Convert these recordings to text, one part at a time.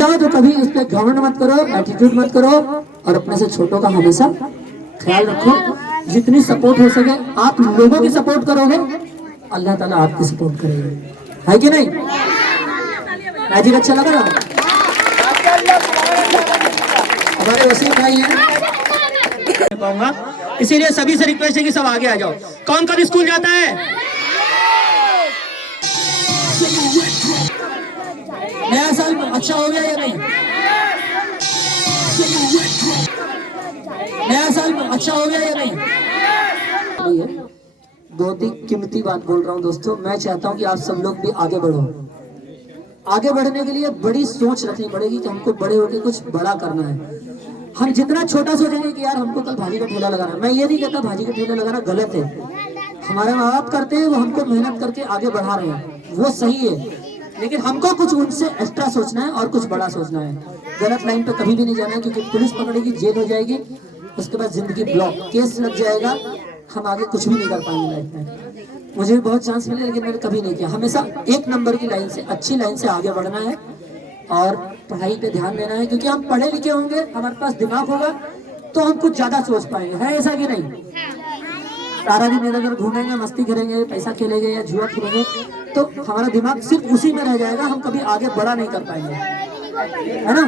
तो कभी इस पे घमंड मत करो, एटीट्यूड मत करो और अपने से छोटों का हमेशा ख्याल रखो। जितनी सपोर्ट हो सके आप लोगों की सपोर्ट करोगे, अल्लाह ताला आपकी सपोर्ट करेगा, है कि नहीं? मैजिक अच्छा लगा ना? हमारे वसीम भाई हैं, कहूंगा इसीलिए सभी से रिक्वेस्ट है कि सब आगे आ जाओ। कौन कौन स्कूल जाता है? नया साल अच्छा हो गया या नहीं? नया साल अच्छा हो गया या नहीं? बहुत ही कीमती बात बोल रहा हूँ दोस्तों। मैं चाहता हूँ कि आप सब लोग भी आगे बढ़ो। आगे बढ़ने के लिए बड़ी सोच रखनी पड़ेगी कि हमको बड़े होकर कुछ बड़ा करना है। हम जितना छोटा सोचेंगे कि यार हमको कल भाजी का ठेला लगाना, मैं ये नहीं कहता भाजी का ठेला लगाना गलत है, हमारे माँ बाप करते हैं, वो हमको मेहनत करके आगे बढ़ा रहे हैं, वो सही है, लेकिन हमको कुछ उनसे एक्स्ट्रा सोचना है और कुछ बड़ा सोचना है। गलत लाइन पे कभी भी नहीं जाना है, क्योंकि पुलिस पकड़ेगी, जेल हो जाएगी, उसके बाद जिंदगी ब्लॉक, केस लग जाएगा, हम आगे कुछ भी नहीं कर पाएंगे लाइफ में। मुझे भी बहुत चांस मिले लेकिन मैंने कभी नहीं किया। हमेशा एक नंबर की लाइन से, अच्छी लाइन से आगे बढ़ना है और पढ़ाई पे ध्यान देना है, क्योंकि हम पढ़े लिखे होंगे, हमारे पास दिमाग होगा तो हम कुछ ज्यादा सोच पाएंगे, है ऐसा कि नहीं? सारा दिन इधर उधर घूमेंगे, मस्ती करेंगे, पैसा खेलेंगे या जुआ खेलेंगे तो हमारा दिमाग सिर्फ उसी में रह जाएगा, हम कभी आगे बड़ा नहीं कर पाएंगे, है ना?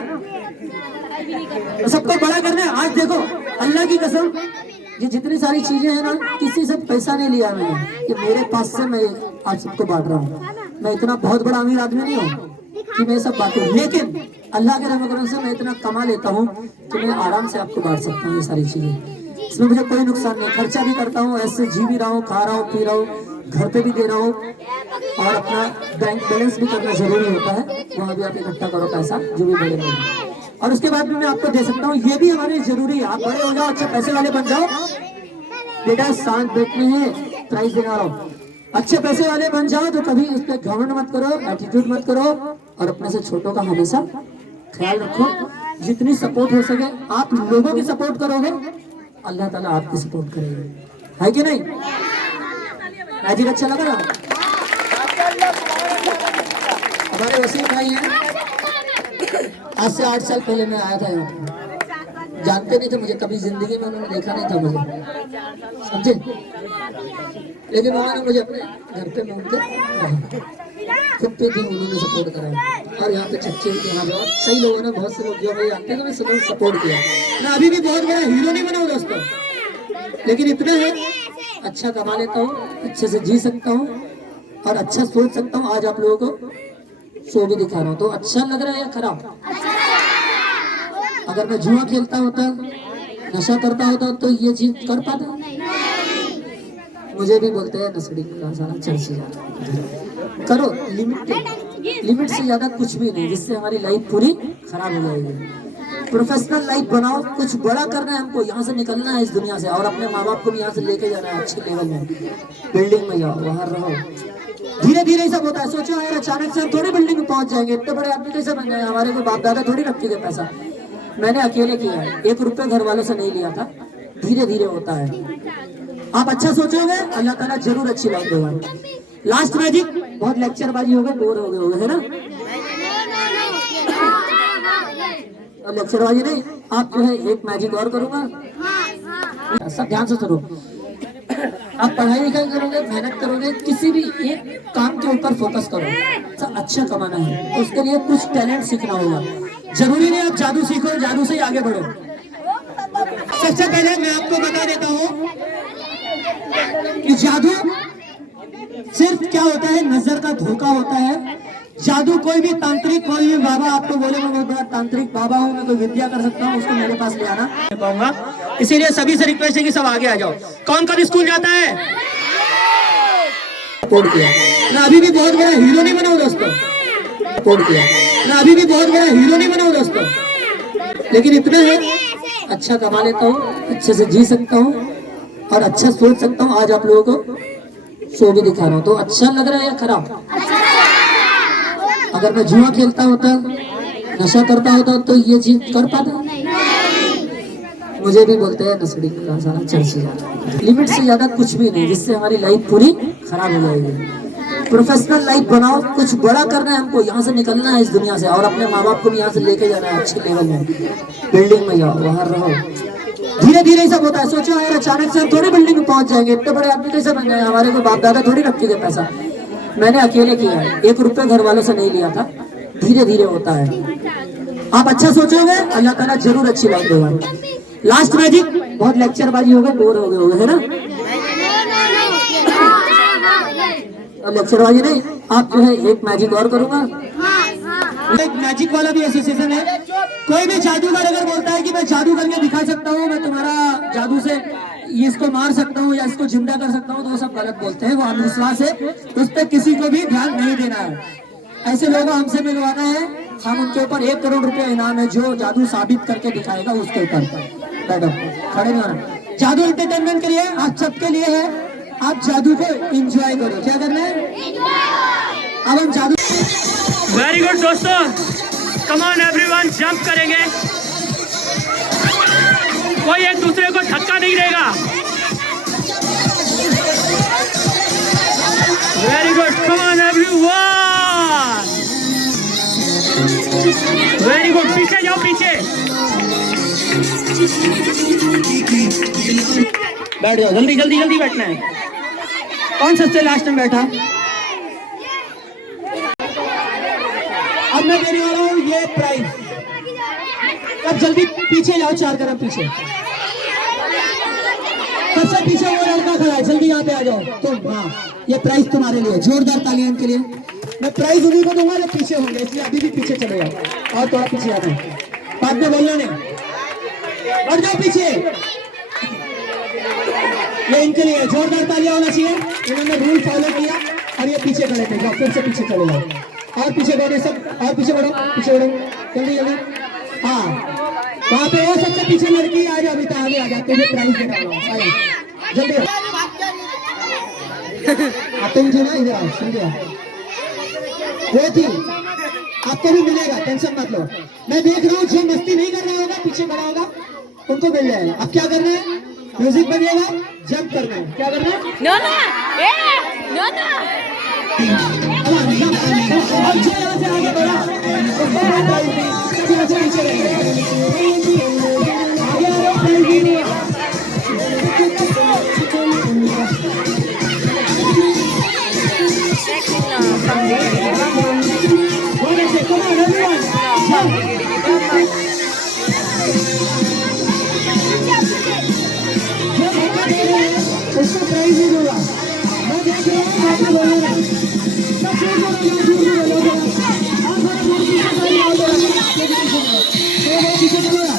तो सबको बड़ा करना है। आज देखो अल्लाह की कसम, ये जितनी सारी चीजें हैं ना, किसी से पैसा नहीं लिया मैंने, कि मेरे पास से मैं आप सबको बांट रहा हूँ। मैं इतना बहुत बड़ा अमीर आदमी नहीं हूँ कि मैं सब बांटूं, लेकिन अल्लाह के रहमत से मैं इतना कमा लेता हूँ कि मैं आराम से आपको बांट सकता हूँ ये सारी चीजें। इसमें मुझे कोई नुकसान नहीं, खर्चा भी करता हूँ, ऐसे जी भी रहा हूँ, खा रहा हूँ, पी रहा हूँ, घर पे भी दे रहा हूँ, और अपना बैंक बैलेंस भी करना जरूरी होता है, वहाँ भी आप इकट्ठा करो पैसा जो भी बड़े लोग, और उसके बाद भी मैं आपको दे सकता हूँ, ये भी हमारे लिए जरूरी है। आप बड़े हो जाओ, अच्छे पैसे वाले बन जाओ, बेटा शांत बैठने हैं, प्राइस दिखा रहा हूँ, अच्छे पैसे वाले बन जाओ तो कभी इस पे घमंड मत करो, एटीट्यूड मत करो और अपने से छोटों का हमेशा ख्याल रखो। जितनी सपोर्ट हो सके आप लोगों की सपोर्ट करोगे, अल्लाह ताला आपकी सपोर्ट करेगा, है कि नहीं? मैजिक अच्छा लगा ना? हमारे वसीम भाई हैं, आज से 8 साल पहले मैं आया था यहाँ पे, जानते नहीं थे मुझे, कभी जिंदगी में उन्होंने देखा नहीं था मुझे, समझे? लेकिन उन्होंने मुझे अपने घर पे मूव के खुद पे भी उन्होंने सपोर्ट करा, और यहाँ पे चच्चे यहाँ बहुत सही लोगों ने, बहुत से लोग जो भाई आते हैं तो मैं सबको सपोर्ट किया। मैं अभी भी बहुत बड़ा हीरो नहीं बना हूँ दोस्तों, लेकिन इतना है अच्छा कमा लेता हूँ, अच्छे से जी सकता हूँ और अच्छा सोच सकता हूँ। आज आप लोगों को शो भी दिखा रहा हूँ, तो अच्छा लग रहा है या खराब? अगर मैं जुआ खेलता होता, नशा करता होता तो ये चीज कर पाता? मुझे भी बोलते हैं नसड़ी सारा चर्चा करो, लिमिट से ज्यादा कुछ भी नहीं, जिससे हमारी लाइफ पूरी खराब हो जाएगी। प्रोफेशनल लाइफ बनाओ, कुछ बड़ा करना है हमको, यहाँ से निकलना है इस दुनिया से, और अपने माँ बाप को भी यहाँ से लेके जाना है अच्छे लेवल में। बिल्डिंग में जाओ, वहां रहो, धीरे धीरे सब होता है। सोचो यार अचानक से हम थोड़ी बिल्डिंग में पहुंच जाएंगे, इतने बड़े आदमी कैसे बन जाए? हमारे को बाप दादा थोड़ी रख के पैसा, मैंने अकेले किया है, 1 रुपया घर वालों से नहीं लिया था, धीरे धीरे होता है। आप अच्छा सोचोगे अल्लाह ताला जरूर अच्छी लाइफ देगा। लास्ट मैजिक, बहुत लेक्चरबाजी हो गई, बोर हो गए होगे, है ना? लेक्चरबाजी नहीं, आप जो है एक मैजिक और करूंगा, सब ध्यान से सुनो। आप पढ़ाई लिखाई करोगे, मेहनत करोगे, किसी भी एक काम के ऊपर फोकस करो, अच्छा कमाना है तो उसके लिए कुछ टैलेंट सीखना होगा। जरूरी नहीं आप जादू सीखो, जादू से ही आगे बढ़ो। सबसे पहले मैं आपको बता देता हूँ कि जादू सिर्फ क्या होता है, नजर का धोखा होता है। जादू कोई भी तांत्रिक, कोई भी बाबा आपको बोले मैं बहुत बड़ा तांत्रिक बाबा हूँ, मैं कोई विद्या कर सकता हूँ, उसको मेरे पास ले आना कहूंगा। इसीलिए सभी से रिक्वेस्ट है कि सब आगे आ जाओ। कौन कौन स्कूल जाता है? सपोर्ट किया। मैं अभी भी बहुत बड़ा हीरो नहीं बना हूँ दोस्तों, सपोर्ट किया। मैं अभी भी बहुत बड़ा हीरो नहीं बना हूँ दोस्तों, लेकिन इतना है अच्छा कमा लेता हूँ, अच्छे से जी सकता हूँ और अच्छा सोच सकता हूँ। आज आप लोगों को शो भी दिखा रहा हूँ, तो अच्छा लग रहा है या खराब? अगर मैं जुआ खेलता होता, नशा करता होता तो ये चीज कर पाता? मुझे भी बोलते हैं नसड़ी सारा चर्चा, लिमिट से ज्यादा कुछ भी नहीं, जिससे हमारी लाइफ पूरी खराब हो जाएगी। प्रोफेशनल लाइफ बनाओ, कुछ बड़ा करना है हमको, यहाँ से निकलना है इस दुनिया से, और अपने माँ बाप को भी यहाँ से लेके जाना है अच्छे लेवल में। बिल्डिंग में जाओ, बाहर रहो, धीरे धीरे सब होता है। सोचो यार अचानक से हम थोड़ी बिल्डिंग में पहुंच जाएंगे, इतने बड़े आदमी कैसे बन गए? हमारे को बाप दादा थोड़ी रख चुके पैसा, मैंने अकेले किया है, 1 रुपया घर वालों से नहीं लिया था। धीरे धीरे होता है, आप अच्छा सोचोगे अल्लाह ताला जरूर अच्छी लाइफ देगा। लास्ट मैजिक, बहुत लेक्चरबाजी हो गई, बोर हो गए होगे है ना? लेक्चरबाजी नहीं, आप जो है एक मैजिक और करूंगा। एक मैजिक वाला भी एसोसिएशन है, कोई भी जादूगर अगर बोलता है कि मैं जादू करके दिखा सकता हूँ, मैं तुम्हारा जादू से इसको मार सकता हूँ या इसको जिंदा कर सकता हूँ, तो वो सब गलत बोलते हैं, वो अंधविश्वास है, उस पर किसी को भी ध्यान नहीं देना है। ऐसे लोगों को हमसे मिलवाना है, हम उनके ऊपर 1 करोड़ रुपया इनाम है, जो जादू साबित करके दिखाएगा उसके ऊपर। बैठो, खड़े नहीं होना। जादू एंटरटेनमेंट के लिए, आप सबके लिए है, आप जादू को एंजॉय करो। क्या करना है? अब हम जादू। वेरी गुड दोस्तों, कम ऑन एवरीवन, जंप करेंगे, कोई एक दूसरे को धक्का नहीं देगा। Very good, come on everyone, very good, पीछे जाओ, पीछे बैठ जाओ, जल्दी जल्दी जल्दी बैठना है। कौन सबसे लास्ट में बैठा? अब मैं देने वाला हूँ ये प्राइज, अब जल्दी पीछे जाओ, 4 कदम पीछे, सबसे पीछे वो लड़का खड़ा है, जल्दी यहाँ पे आ जाओ तुम। हाँ, ये प्राइज तुम्हारे लिए, जोरदार तालियां इनके लिए। मैं प्राइज उन्हीं को दूंगा जो पीछे होंगे, इसलिए अभी भी पीछे चले जाओ, और थोड़ा पीछे आना है, बाद में बोलना नहीं, बढ़ जाओ पीछे। ये इनके लिए जोरदार तालियां होना चाहिए, इन्होंने रूल फॉलो किया और ये पीछे खड़े थे, जाओ फिर से पीछे चले जाओ, और पीछे बढ़ो सब, और पीछे बढ़ो, पीछे बढ़ो, जल्दी जल्दी। हाँ, वहाँ पे वो सबसे पीछे लड़की आ जाओ, अभी तो आगे आ जाते हैं, प्राइज देना है, जल्दी। तुम जी ना इधर आओ, समझे? वो थी, आपको भी मिलेगा, टेंशन मत लो। मैं देख रहा हूँ जो मस्ती नहीं कर रहा होगा, पीछे खड़ा होगा, उनको मिल जाएगा। अब क्या करना है? म्यूजिक बजेगा, जंप करना है। क्या करना है? No no, no no. अब जो यहाँ से आगे बढ़ा, पीछे रहेगा, आगे आ रहे हो, उसको प्राइज नहीं दूंगा, मैं देख रहा हूँ आपने बोलना है, सब पीछे चलेगा,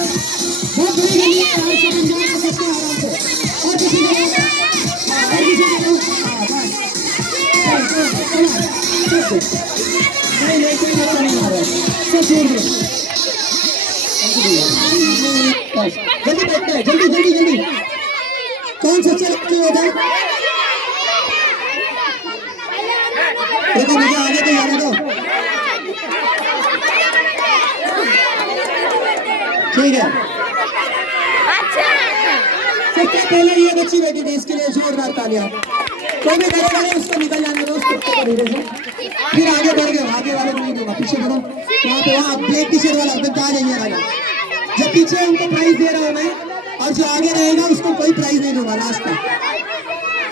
बहुत बड़ी गली है, 400 बन जाए सकते हैं आराम से, और पीछे नहीं कोई खड़ा नहीं आ रहा है, सब छोड़ दो, जल्दी बैठते हैं, जल्दी जल्दी जल्दी। कौन सबसे आगे होगा? देखो मुझे आगे तो जाने दो, ठीक है। सबसे पहले ये बच्ची बैठी थी, इसके लिए जोरदार तालियां। कोई भी खड़े खड़े उसको निकल जाने दो, धीरे से, फिर आगे बढ़ गए, आगे वाले को नहीं दूंगा, पीछे बढ़ो, वहाँ पे वहाँ ब्लैक टी शर्ट वाला बच्चा आ जाइए राजा, जब पीछे उनको प्राइज दे रहा हूँ मैं, और जो आगे रहेगा उसको कोई प्राइज नहीं दूंगा लास्ट में।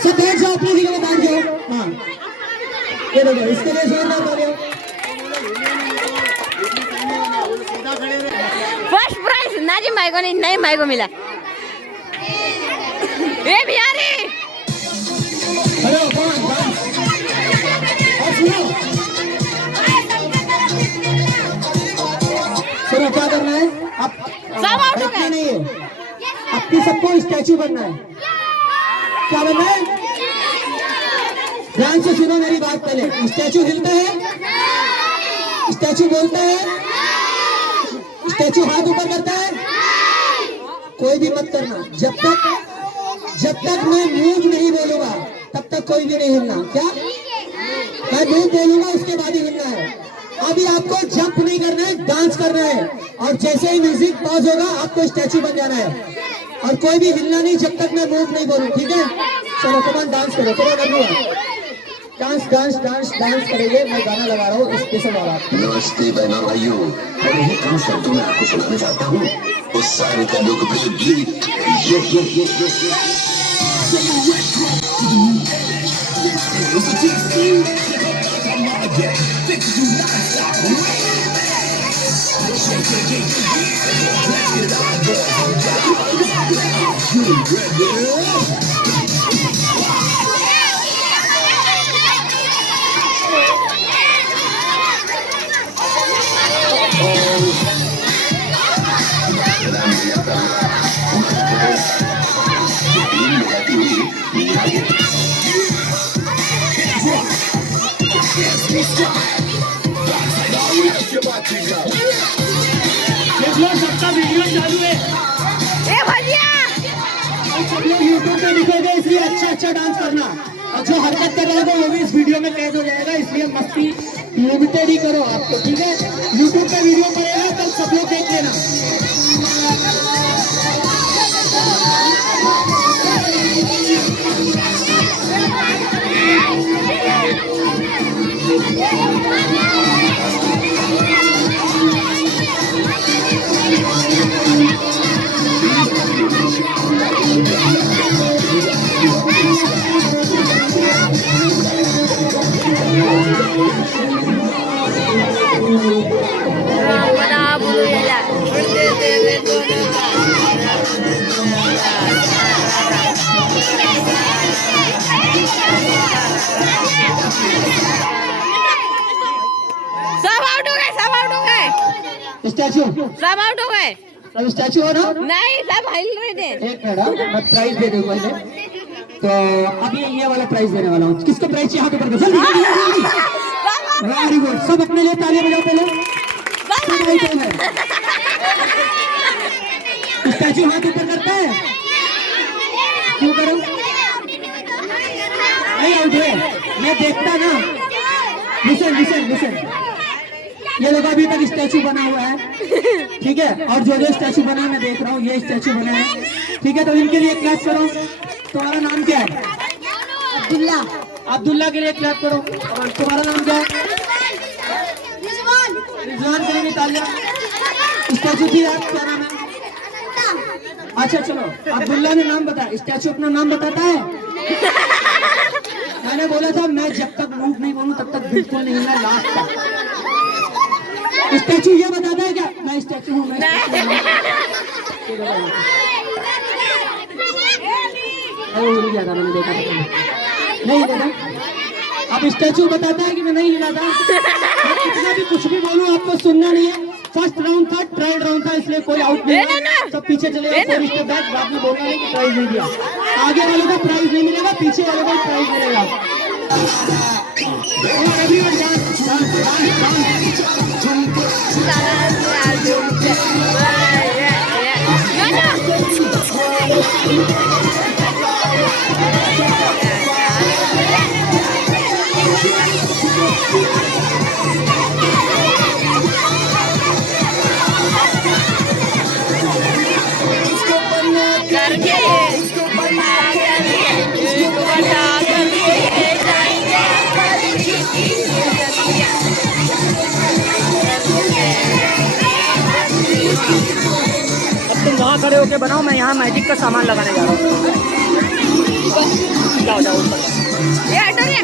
सब बैठ जाओ, अपनी जगह बैठ जाओ। हाँ, ये देखो, इसके लिए जोरदार तालियां। फर्स्ट प्राइज नाजिम भाई को नहीं भाई को मिला। ए बिहारी, हेलो कौन? और सुनो सुनो, क्या करना है? आप बैठना नहीं है, आपकी सबको स्टैचू बनना है। क्या बनना है? ध्यान से सुनो मेरी बात पहले। स्टैचू हिलता है, स्टैचू बोलता है, स्टैचू हाथ ऊपर करता है, कोई भी मत करना। जब तक मैं मूव नहीं बोलूंगा तब तक कोई भी नहीं हिलना। क्या? मैं मूव बोलूंगा उसके बाद ही हिलना है। अभी आपको जंप नहीं करना है, डांस करना है, और जैसे ही म्यूजिक पॉज होगा आपको स्टैचू बन जाना है, और कोई भी हिलना नहीं जब तक मैं मूव नहीं बोलूं, ठीक है? चलो कमान, डांस करो, करो डांस डांस डांस डांस करेंगे। मैं गाना लगा रहा हूँ स्पेशल वाला। नमस्ते बहनों भाइयों, मैं ही कम शब्दों में आपको सुनाना चाहता हूँ उस साल का लोकप्रिय गीत ये। देख लो सबका वीडियो चालू है। ए भजिया और सब लोग यूट्यूब पे दिखोगे, इसलिए अच्छा डांस करना। और जो हरकत कर रहे हो वो भी इस वीडियो में कैद हो जाएगा, इसलिए मस्ती लिमिटेड ही करो आपको, ठीक है। यूट्यूब पे वीडियो पड़ेगा तब सब लोग देख लेना। बना बोलो याला सब आउट हो गए, सब आउट हो गए, स्टैचू सब आउट हो गए। सब स्टैचू हो ना। नहीं सब हिल रहे थे। एक मिनट, मैं प्राइज दे दूँ पहले। तो अभी ये वाला प्राइज देने वाला हूँ। किसको प्राइज चाहिए हाथ ऊपर करो, जल्दी जल्दी जल्दी। वेरी गुड, सब अपने लिए तालियां बजाओ पहले। स्टैचू हाथ ऊपर करता है, क्यों करो? नहीं आउट हुए, मैं देखता ना। लिसन लिसन लिसन, ये लोग अभी तक स्टैचू बना हुआ है, ठीक है। और जो जो स्टैचू बना है मैं देख रहा हूँ, ये स्टैचू बना है, ठीक है। तो इनके लिए क्लैप करो। तुम्हारा नाम क्या है? अब्दुल्ला। अब्दुल्ला के लिए क्लैप करो। और तुम्हारा नाम क्या है? रिजवान के लिए तालियां। स्टैचू थी आप, क्या नाम है? अच्छा चलो, अब्दुल्ला ने नाम बताया। स्टैचू अपना नाम बताता है? मैंने बोला था मैं जब तक मूव नहीं बोलूं तब तक बिल्कुल नहीं हिलना, लास्ट तक। स्टैचू ये बताता है क्या मैं स्टैचू हूँ? मैंने देखा था, नहीं देखा। अब स्टैचू बताता है कि मैं नहीं हिला था। मैं कितना भी कुछ भी बोलूं आपको सुनना नहीं है। फर्स्ट राउंड था, ट्रायल राउंड था, इसलिए कोई आउट नहीं हुआ। सब पीछे चले गए, फोर स्टेप बैक। बाद में बोलना नहीं कि प्राइज नहीं दिया। आगे वालों को प्राइज नहीं मिलेगा, पीछे वालों को प्राइज मिलेगा। everyone dance, dance, dance, अब तुम वहाँ खड़े होके बनाओ, मैं यहाँ मैजिक का सामान लगाने जा रहा हूँ। जाओ जाओ ऊपर। ये हटो रे।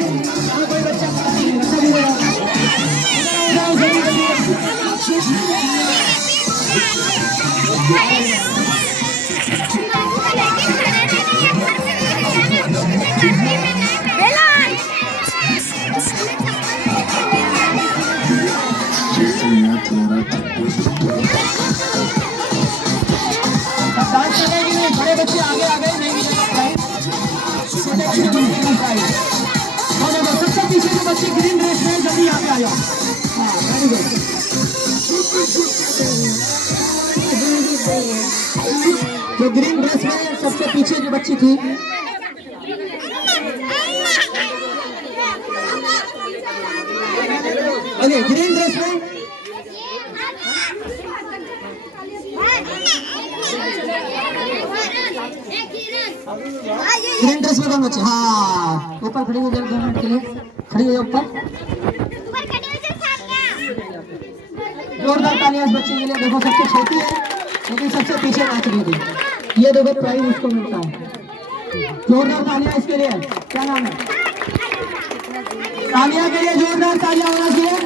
डांस करेगी नहीं, बड़े बच्चे आगे आ गए, नहीं सबसे पीछे जो बच्चे ग्रीन ड्रेस में, जल्दी यहाँ पे आ जाओ। हाँ वेरी गुड। जो ग्रीन ड्रेस में सबसे पीछे जो बच्ची थी, ओके ग्रीन ड्रेस में ग्रीन ड्रेस में कौन बच्चे? हाँ, ऊपर खड़ी हो जाओ 2 मिनट के लिए, खड़ी हो जाओ ऊपर। जोरदार तालियां इस बच्चे के लिए। देखो सबसे छोटी है लेकिन सबसे पीछे नाच रही थी। ये देखो प्राइज इसको मिलता है। जोरदार तालियां इसके लिए। क्या नाम है? तालियां के लिए जोरदार तालियां होना चाहिए।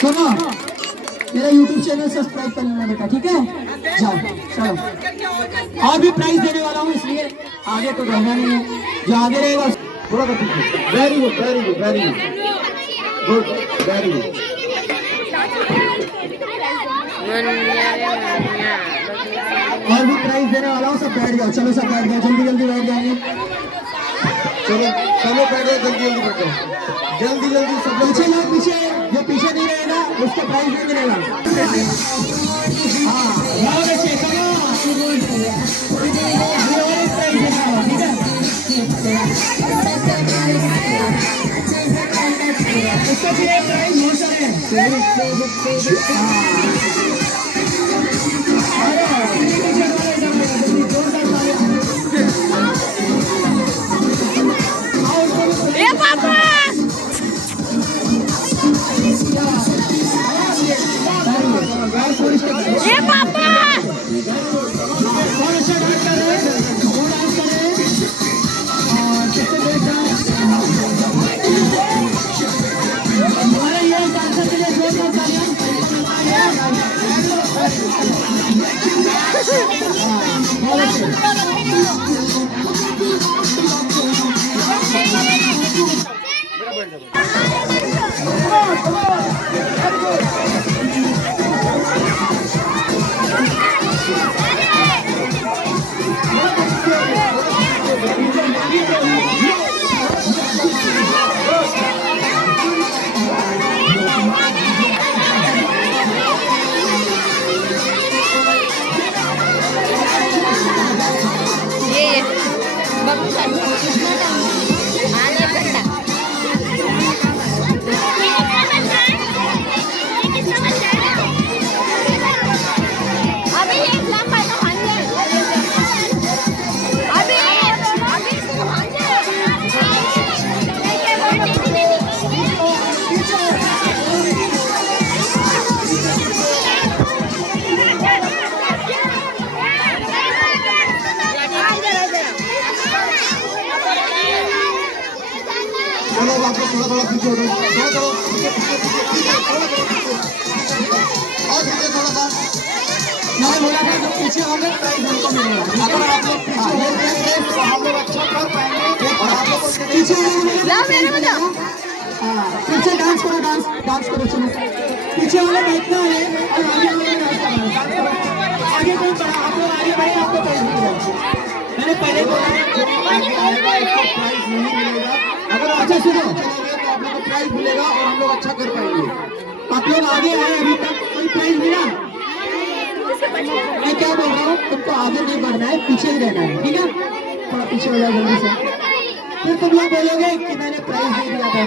सुनो, मेरा YouTube चैनल सब्सक्राइब कर लेना बेटा, ठीक है? जाओ चलो। और भी प्राइज देने वाला हूँ इसलिए आगे तो रहना नहीं है, जो आगे रहेगा थोड़ा सा पीछे। Very good, very good, very good, good, very good. और भी प्राइज देने वाला हूँ, सब बैठ जाओ। चलो सब बैठ जाओ, जल्दी जल्दी बैठ जाएंगे। चलो चलो बैठ जाओ, जल्दी जल्दी बैठो, जल्दी जल्दी सब लोग। पीछे लोग पीछे, जो पीछे नहीं रहेगा उसको प्राइज नहीं मिलेगा। हाँ बहुत अच्छे, चलो प्राइज देना है, ठीक है? उसके लिए प्राइज बहुत सारे हैं। ए पापा ए पापा बहुत अच्छा डांस कर रहे हैं, वो डांस कर रहे हैं। और सबसे बेस्ट डांस हमारे ये डांसर के लिए जोरदार तालियां। बहुत अच्छे। ये बबलू सर आने घंटा अभी एक लंबा तो भांजे अभी इसको भांजे चलो आप लोग थोड़ा थोड़ा पीछे हो जाओ, थोड़ा थोड़ा और पीछे थोड़ा सा। मैंने बोला था जो पीछे होंगे प्राइज उनको मिलेगा। अगर आप लोग पीछे हो जाएंगे तो हम लोग अच्छा कर पाएंगे और आप लोग पीछे वाले लाओ मेरे को जाओ। हाँ, पीछे डांस करो, डांस डांस करो। चलो पीछे वाले बैठना है और आगे वाले डांस करना है। डांस करो। आगे कौन बढ़ा? आप लोग आगे बढ़े, आपको प्राइज मिलेगा। मैंने पहले बोला आगे आएगा इसको प्राइज नहीं मिलेगा। अगर अच्छा सुनो, चलोगे तो आप लोग को प्राइज मिलेगा और हम लोग अच्छा कर पाएंगे। आप लोग आगे आए, अभी तक कोई प्राइज मिला? मैं क्या बोल रहा हूँ, तुमको आगे नहीं बढ़ना है, पीछे ही रहना है, ठीक है? थोड़ा पीछे हो जाओ जल्दी से। फिर तुम लोग बोलोगे कि मैंने प्राइज नहीं दिया था।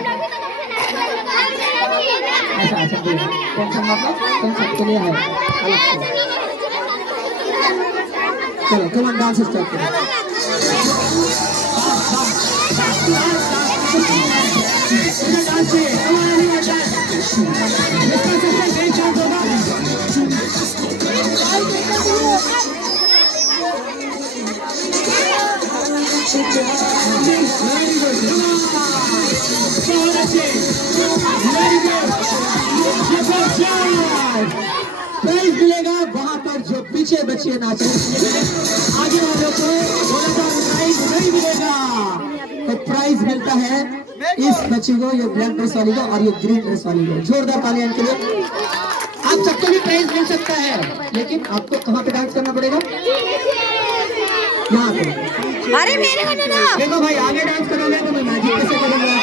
ऐसा ऐसा टेंशन मत लो, तुम सबके लिए है अलग से। चलो तुम डांस स्टार्ट करो। डांस चाहिए, इसका सबसे बेस्ट डांस होगा। Very good. बहुत अच्छे। Very good. प्राइज मिलेगा वहाँ पर जो पीछे बच्चे नाचे, आगे वालों को बोला था प्राइज नहीं मिलेगा। तो प्राइज मिलता है इस बच्चे को, ये ब्लैक ड्रेस वाली को और ये ग्रीन ड्रेस वाली को। जोरदार तालियां इनके लिए। आप सबको भी प्राइज मिल सकता है, लेकिन आपको कहाँ पे डांस करना पड़ेगा? यहाँ पे। अरे मेरे को ना देखो भाई, आगे डांस करोगे तो मैं मैजिक कैसे करूंगा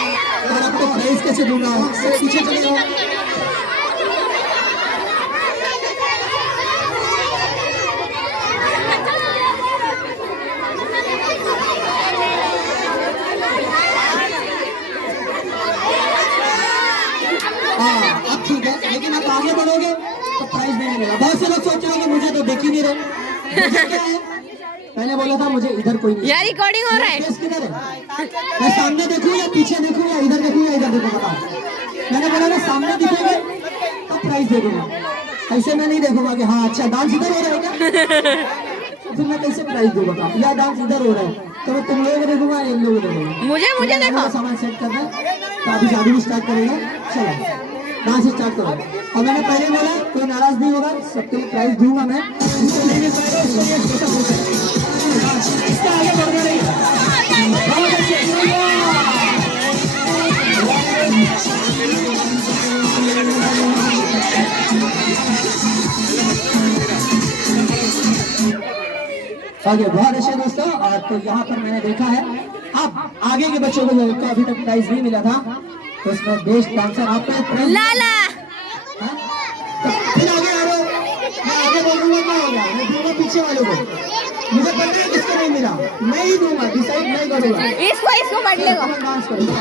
और आपको प्राइज कैसे दूंगा? पीछे चले जाओ। हाँ अब ठीक है, लेकिन आप आगे बढ़ोगे तो प्राइज नहीं मिलेगा। बहुत से लोग सोच रहे हैं कि मुझे तो देख ही नहीं रहे। मुझे क्या है, मैंने बोला था मुझे इधर कोई नहीं। यार रिकॉर्डिंग हो रहा है। केस किधर है? मैं सामने देखूं या पीछे देखूं या इधर देखूं या इधर देखूं, बताओ। मैंने बोला ना सामने दिखेगा तो प्राइस दे दूंगा, ऐसे मैं नहीं देखूंगा कि हाँ अच्छा डांस इधर हो रहा है क्या, तो फिर मैं कैसे प्राइस दूं बताओ। या डांस इधर हो रहा है तो मैं तुम लोग देखूंगा या इन लोग देखूंगा। मुझे देखो। सामान सेट करना है तो अभी शादी भी स्टार्ट करेगा। चलो डांस स्टार्ट करो। और मैंने पहले बोला कोई नाराज नहीं होगा, सबको प्राइस दूंगा मैं। इसको लेने पाएगा उसको लिए छोटा होता है, इससे आगे बढ़ना नहीं। बहुत अच्छे। आगे बहुत अच्छे दोस्तों। और तो यहाँ पर मैंने देखा है अब आगे के बच्चों को जो अभी तक प्राइज नहीं मिला था तो उसमें बेस्ट डांसर आपका प्राइज। लाला फिर आगे आ रहे हो, मैं आगे बोलूंगा क्या होगा, मैं दूंगा पीछे वालों को। मुझे पता है किसको नहीं मिला, मैं ही दूंगा, डिसाइड मैं करूंगा। इसको पढ़ लेगा। डांस करूंगा।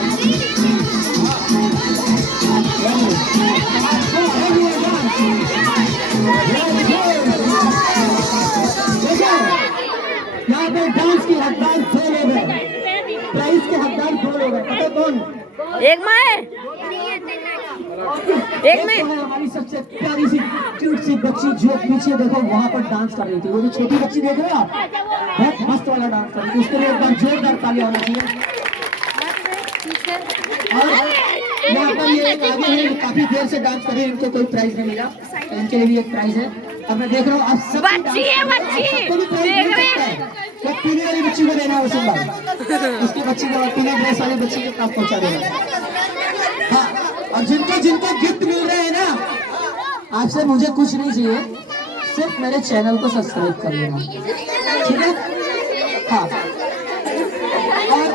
यहाँ पे डांस की हकदार दो लोग हैं, प्राइस के हकदार दो लोग हैं। पता कौन? एक मैं एक है हमारी सबसे प्यारी सी क्यूट सी बच्ची जो पीछे देखो वहाँ पर डांस कर रही थी। वो जो छोटी बच्ची देख रहे हो आप, बहुत मस्त वाला डांस कर रही थी। उसके लिए एक बार जोरदार ताली होना चाहिए। और यहाँ पर ये आगे है, काफी देर से डांस कर रहे हैं, इनको कोई प्राइज नहीं मिला, इनके लिए भी एक प्राइज है। अब मैं देख रहा हूँ आप सब बच्ची है, बच्ची देख रहे हैं। वो पीने वाली बच्ची को देना है उसे भाई, उसकी बच्ची को पीने ड्रेस वाली बच्ची के पास पहुँचा देना। हाँ, और जिनको गिफ्ट मिल रहे हैं ना, आपसे मुझे कुछ नहीं चाहिए, सिर्फ मेरे चैनल को सब्सक्राइब कर लेना, ठीक है? हाँ, और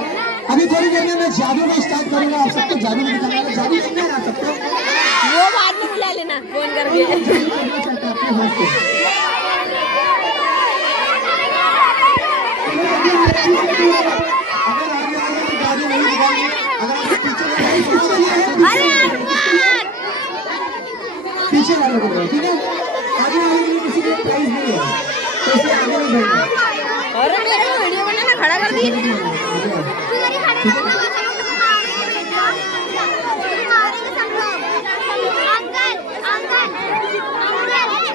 अभी थोड़ी देर में मैं जादू में स्टार्ट करूंगा। आप सबको जादू में दिखाऊंगा। जादू देखना है ना सबको, वो बाद में बुला लेना फोन करके। अगर आगे आगे तो जादू नहीं दिखाएंगे, अगर आपके पीछे वालों को, ठीक है? आगे वाले के लिए किसी को प्राइज नहीं है तो इसे आगे नहीं बढ़ना। अरे मेरे को वीडियो बनाना खड़ा कर दिए।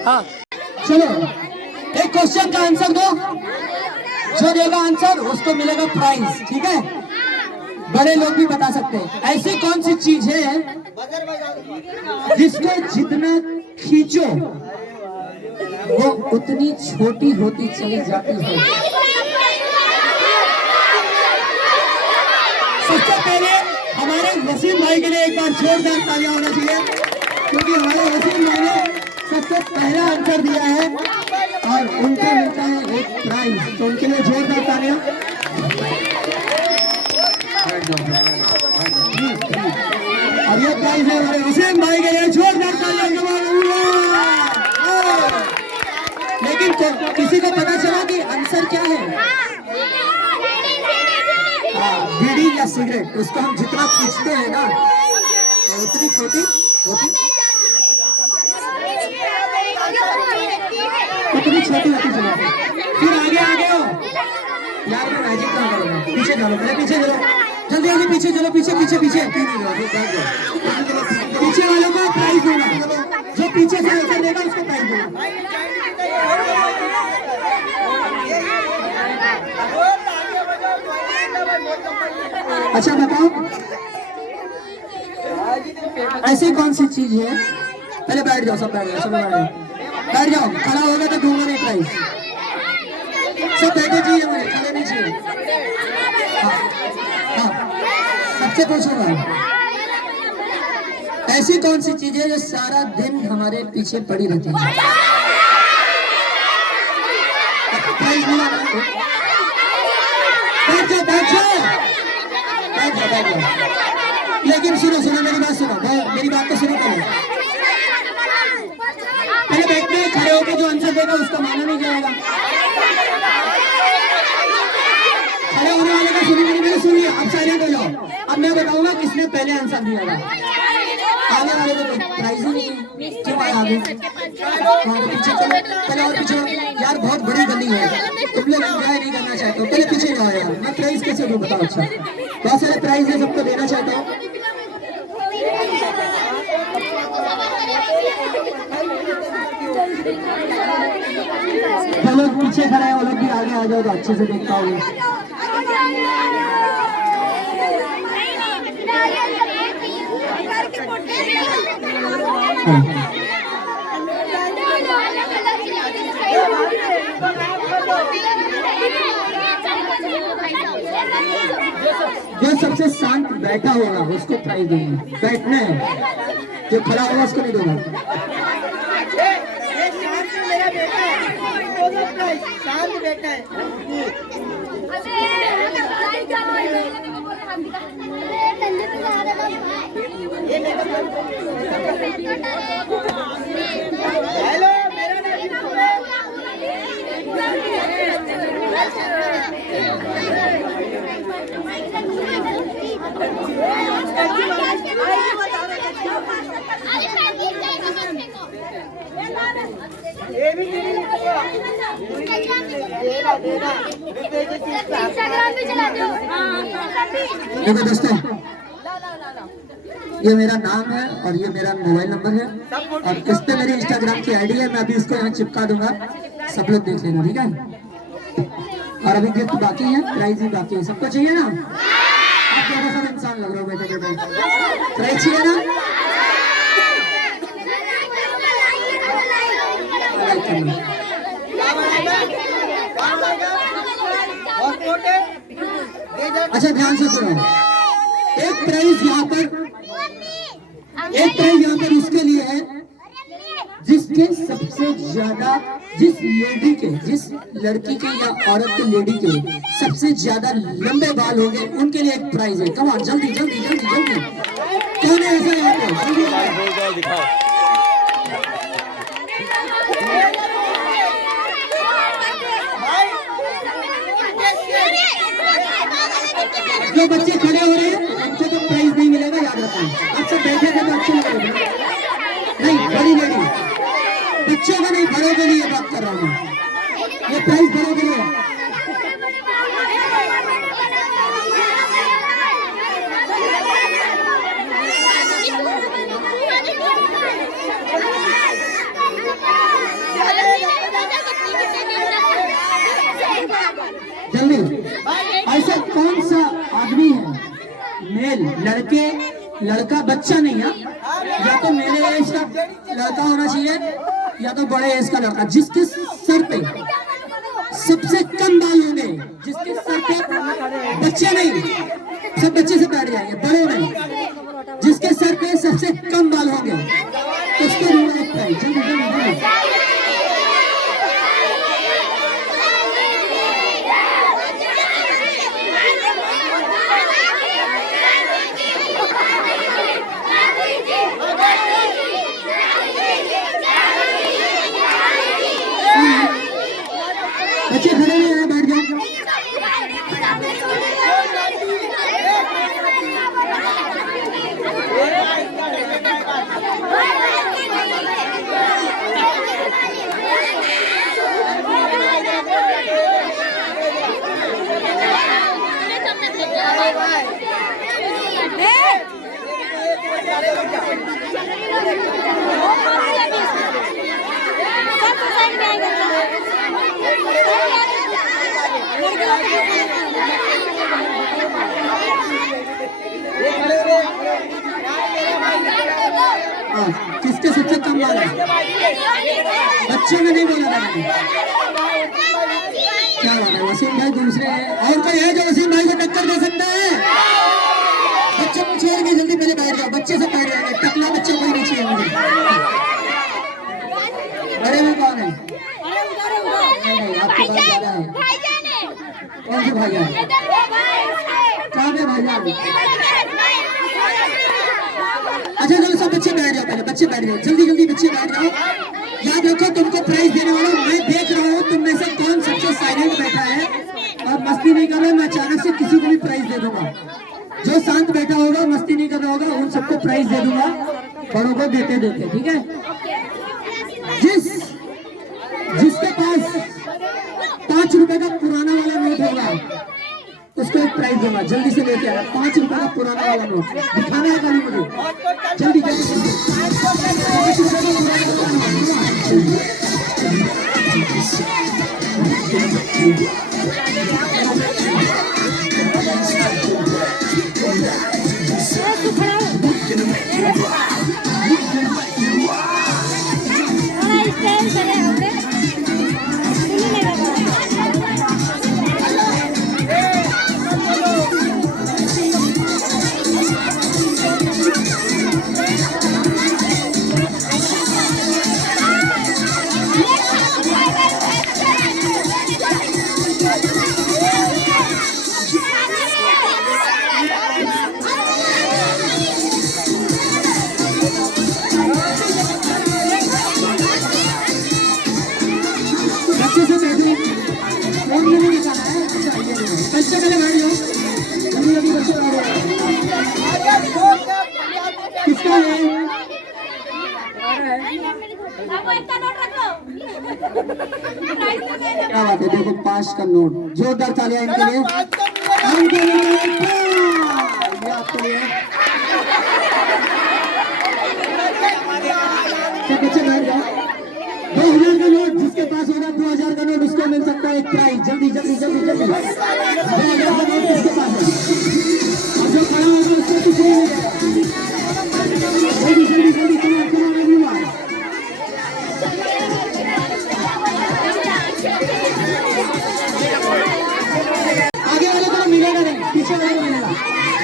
हाँ चलो एक क्वेश्चन का आंसर दो, जो देगा आंसर उसको मिलेगा प्राइज, ठीक है? बड़े लोग भी बता सकते हैं। ऐसी कौन सी चीज है जिसको जितना खींचो वो उतनी छोटी होती चली जाती है? सबसे पहले हमारे वसीम भाई के लिए एक बार जोरदार तालियां होना चाहिए, क्योंकि हमारे वसीम भाई ने सबसे पहला आंसर दिया है और उनको मिलता है एक प्राइज, तो उनके लिए जोरदार तालियां। और ये प्राइज है हमारे वसीम भाई के लिए, जोरदार तालियां। लेकिन किसी को पता चला कि आंसर क्या है? बीड़ी या सिगरेट, उसको हम जितना खींचते हैं ना उतनी छोटी होती, उतनी छोटी होती चलो। फिर आगे आ गए हो यार, मैं मैजिक कहाँ करूँगा? पीछे चलो, पहले पीछे चलो, जल्दी जल्दी पीछे चलो, पीछे पीछे पीछे पीछे वालों को प्राइज दूंगा, जो पीछे से आंसर देगा उसको प्राइज दूंगा। अच्छा बताओ, ऐसी कौन सी चीज है? पहले बैठ जाओ, सब बैठ जाओ, सब बैठ जाओ, खड़ा होगा तो दूंगा नहीं प्राइज। सब बैठे चाहिए, मुझे खड़े नहीं चाहिए। हाँ, सबसे पूछूंगा, ऐसी कौन सी चीज है जो सारा दिन हमारे पीछे पड़ी रहती है? प्राइज मिला ना? बैठ जाओ, बैठ जाओ, बैठ जाओ, बैठ जाओ। लेकिन सुनो सुनो, मेरी बात सुनो, मेरी बात तो सुनो पहले। पहले बैठने, खड़े होकर जो आंसर देगा उसका माना नहीं जाएगा। खड़े होने वाले का सुनिए, मैंने सुनिए, अब साइलेंट हो जाओ। अब मैं बताऊंगा किसने पहले आंसर दिया था। आगे वाले को प्राइज ही नहीं, क्यों आया आगे? हाँ, पीछे चलो, पहले और पीछे यार, बहुत बड़ी गली है, तुम लोग एंजॉय नहीं करना चाहते हो, पहले पीछे जाओ यार। मैं प्राइस कैसे दूं बताओ? अच्छा, बहुत सारे प्राइस है, सबको देना चाहता हूँ। जो लोग पीछे खड़े हैं वो लोग भी आगे आ जाओ तो अच्छे से देख पाओगे। जो सबसे शांत बैठा होगा उसको प्राइज दूंगा, बैठना है, जो खड़ा होगा उसको नहीं दूंगा। शांत बेटा है। हेलो, मेरा ये भी देखो दोस्तों, ये मेरा नाम है और ये मेरा मोबाइल नंबर है और इस पे मेरी इंस्टाग्राम की आईडी है। मैं अभी इसको यहाँ चिपका दूंगा, सब लोग देख लेना, ठीक है? और अभी गिफ्ट बाकी है, प्राइज भी बाकी है। सबको चाहिए ना? आप ज्यादा सब इंसान लग रहे हो बैठे बैठे। प्राइज चाहिए ना? लाइक करना। अच्छा ध्यान से सुनो, एक प्राइज यहाँ पर उसके लिए है जिसके सबसे ज्यादा, जिस लड़की के या औरत के, लेडी के सबसे ज्यादा लंबे बाल होंगे उनके लिए एक प्राइज है। कम ऑन, जल्दी जल्दी जल्दी जल्दी, कौन है ऐसा यहाँ पे? जल्दी दिखाओ। जो बच्चे खड़े हो रहे हैं उनको तो प्राइज नहीं मिलेगा, याद रखना। आप सब बैठे थे तो अच्छे लगेगा। नहीं, बड़ी लेडी, बच्चों का नहीं, बड़ों के लिए बात कर रहा हूँ मैं। ये प्राइज बड़ों के लिए। जल्दी, ऐसा कौन सा आदमी है, मेल, लड़का, बच्चा नहीं है, या तो मेरे एज का लड़का होना चाहिए या तो बड़े एज का लड़का, जिसके सर पे सबसे कम बाल होंगे, जिसके सर पे बच्चे नहीं, सब बच्चे से बैठ जाएंगे, बड़े नहीं, जिसके सर पे सबसे कम बाल होंगे उसको दूंगा एक प्राइज। जल्दी जल्दी जल्दी। बच्चे खड़े हुए हैं, बैठ जाओ। किसके सबसे कम बाल है? बच्चों में नहीं बोला था मैंने। क्या बात है, वसीम भाई दूसरे हैं। और कोई है जो वसीम भाई को टक्कर दे सकता है? बच्चों को छोड़ के जल्दी पहले बैठ जाओ, बच्चे से बैठ जाएंगे, टकला बच्चे कोई नहीं चाहिए मुझे। बड़े में कौन है? नहीं, आपके पास ज्यादा है। कौन से भाईजान? कहाँ पे भाईजान? अच्छा चलो सब बच्चे बैठ जाओ, पहले बच्चे बैठ जाओ, जल्दी जल्दी बच्चे बैठ जाओ। याद रखो तुमको प्राइज देने वाला हूँ, मैं देख रहा हूँ तुम में से कौन सबसे साइलेंट बैठा है और मस्ती नहीं कर रहा है। मैं अचानक से किसी को भी प्राइज दे दूंगा। जो शांत बैठा होगा, मस्ती नहीं कर रहा होगा, उन सबको प्राइज दे दूंगा, बड़ों को देते देते, ठीक है? जिसके पास 5 रुपए का पुराना वाला नोट होगा उसको एक प्राइज दूंगा। जल्दी से लेके आना 5 रुपए का पुराना वाला नोट दिखाना है खाली मुझे, जल्दी जल्दी जल्दी। 5 रुपए का पुराना वाला किसका है? क्या बात है, देखो 5 का नोट। जोरदार तालियां इनके लिए, इनके लिए। ये आपके लिए सब बच्चे बैठ जाओ। 2000 का नोट जिसके पास होगा 2000 का नोट उसको मिल सकता है एक प्राइज। जल्दी जल्दी जल्दी जल्दी 2000 का नोट किसके पास है? और जो खड़ा होगा उसको कुछ नहीं मिलेगा। जल्दी जल्दी जल्दी कमाओ कमाओ everyone। आगे वाले को मिलेगा नहीं, पीछे वाले को मिलेगा।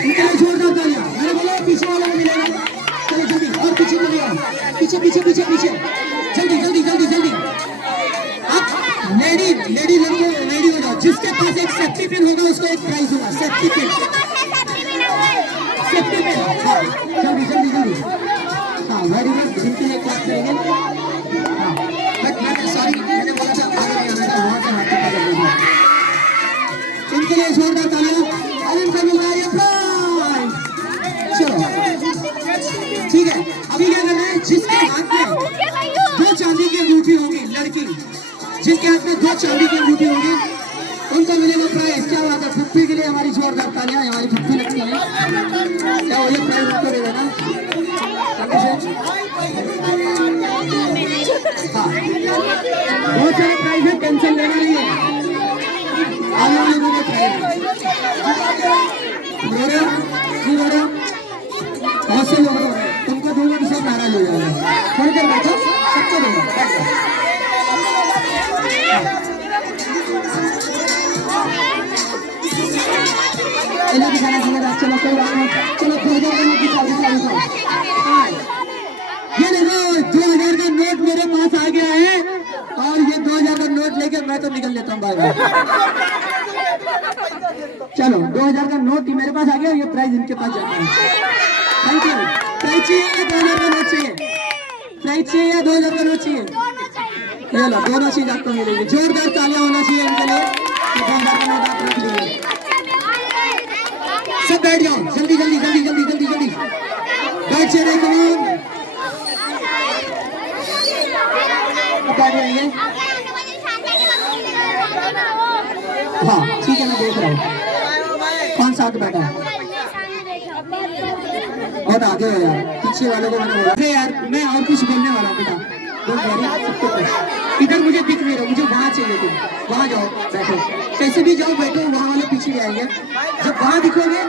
इनके लिए जोरदार तालियां। मैंने बोला पीछे वाले को मिलेगा। चलो जल्दी और पीछे चलिए, पीछे पीछे पीछे पीछे, जल्दी जल्दी जल्दी जल्दी। आप लेडी लेडी लड़के रेडी हो जाओ। जिसके पास एक सेफ्टी पिन होगा उसको एक प्राइज होगा। Safety pin, safety pin. जल्दी जल्दी जल्दी। हाँ वेरी गुड। जिनके लिए क्लास करेंगे। हाँ बट मैंने सॉरी मैंने बोला था आगे नहीं आना था, वहाँ से हाथ पकड़ लिया। इनके लिए जोरदार तालियां। आनंद को मिल रहा है ये प्राइज। चलो ठीक है, अभी क्या करना है? जिसके हाथ में 2 चांदी की अंगूठी होगी, लड़की जिसके हाथ में 2 चांदी की अंगूठी होगी उनको मिलेगा प्राइज। क्या बात है, फुप्पी के लिए हमारी जोरदार तालियां। हमारी फुप्पी लगती है, क्या वो ये प्राइज उनको दे देना। हाँ बहुत सारे प्राइज है, टेंशन लेना नहीं है। आने वाले लोगों को प्राइज बहुत से लोग तुमको दूंगा तो सब नाराज हो जाएगा। थोड़ी देर बैठो, सबको दूंगा। चलो दिखाना चलेगा। चलो कोई बात नहीं, चलो 2000 का नोट दिखाओ दिखाओ दिखाओ। ये देखो 2000 का नोट मेरे पास आ गया है और ये 2000 का नोट लेके मैं तो निकल लेता हूँ बाय बाय। चलो 2000 का नोट ही मेरे पास आ गया, ये प्राइज इनके पास जाता है। Thank you. प्राइज चाहिए या 2000 का नोट चाहिए? प्राइज चाहिए या 2000 का नोट चाहिए? ये लो दोनों चीज आपको मिलेगी। जोरदार तालियां होना चाहिए इनके लिए। 2000 का नोट आप रख लीजिए। सब बैठ जाओ जल्दी जल्दी जल्दी जल्दी जल्दी जल्दी बैठ जाइए। कमान बैठ जाइए। हाँ ठीक है, मैं देख रहा हूँ कौन साथ बैठा है। और आगे हो यार, पीछे वालों को मैंने बोला यार मैं और कुछ बोलने वाला हूँ बेटा। सबको इधर मुझे दिख नहीं रहा, मुझे वहाँ चाहिए। तुम वहाँ जाओ बैठो, कैसे भी जाओ बैठो, वहाँ वाले पीछे आएंगे। जब वहाँ दिखोगे,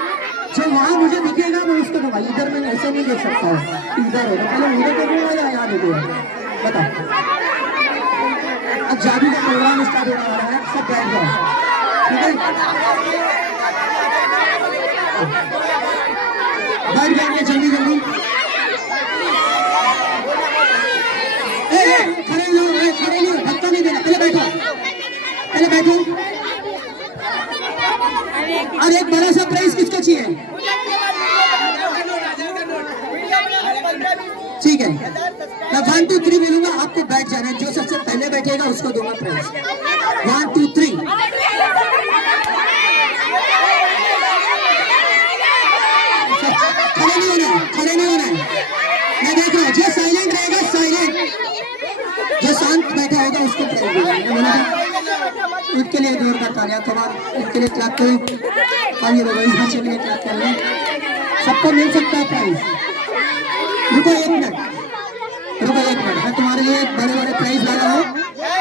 जो वहाँ मुझे दिखेगा मैं उसको दूंगा। इधर मैं ऐसे नहीं देख सकता हूँ, इधर होगा। पहले उधर देखूंगा या यहाँ देखूंगा बताओ। अब जादू का प्रोग्राम स्टार्ट होने वाला है, सब बैठ जाओ ठीक है। बैठ जाएंगे जल्दी जल्दी। खड़े लो, खड़े लो, धक्का नहीं देना। पहले बैठो, पहले बैठो। और एक बड़ा सा प्राइज किसको चाहिए? ठीक है, मैं 1 2 3 बोलूंगा, आपको बैठ जाना है। जो सबसे पहले बैठेगा उसको दूंगा प्राइज। 1 2 3। खड़े नहीं होना, खड़े नहीं होना। मैं देख रहा हूँ, जो साइलेंट रहेगा साइलेंट, होगा उसको प्राइज देगा। इसके लिए जोरदार तालियां, कमाल, इसके लिए क्लैप करें। आइए लोग इस बच्चे के लिए क्लैप कर रहे हैं। सबको मिल सकता है प्राइज। रुको एक मिनट, रुको एक मिनट, मैं तुम्हारे लिए एक बड़े बड़े प्राइज लाया हूँ।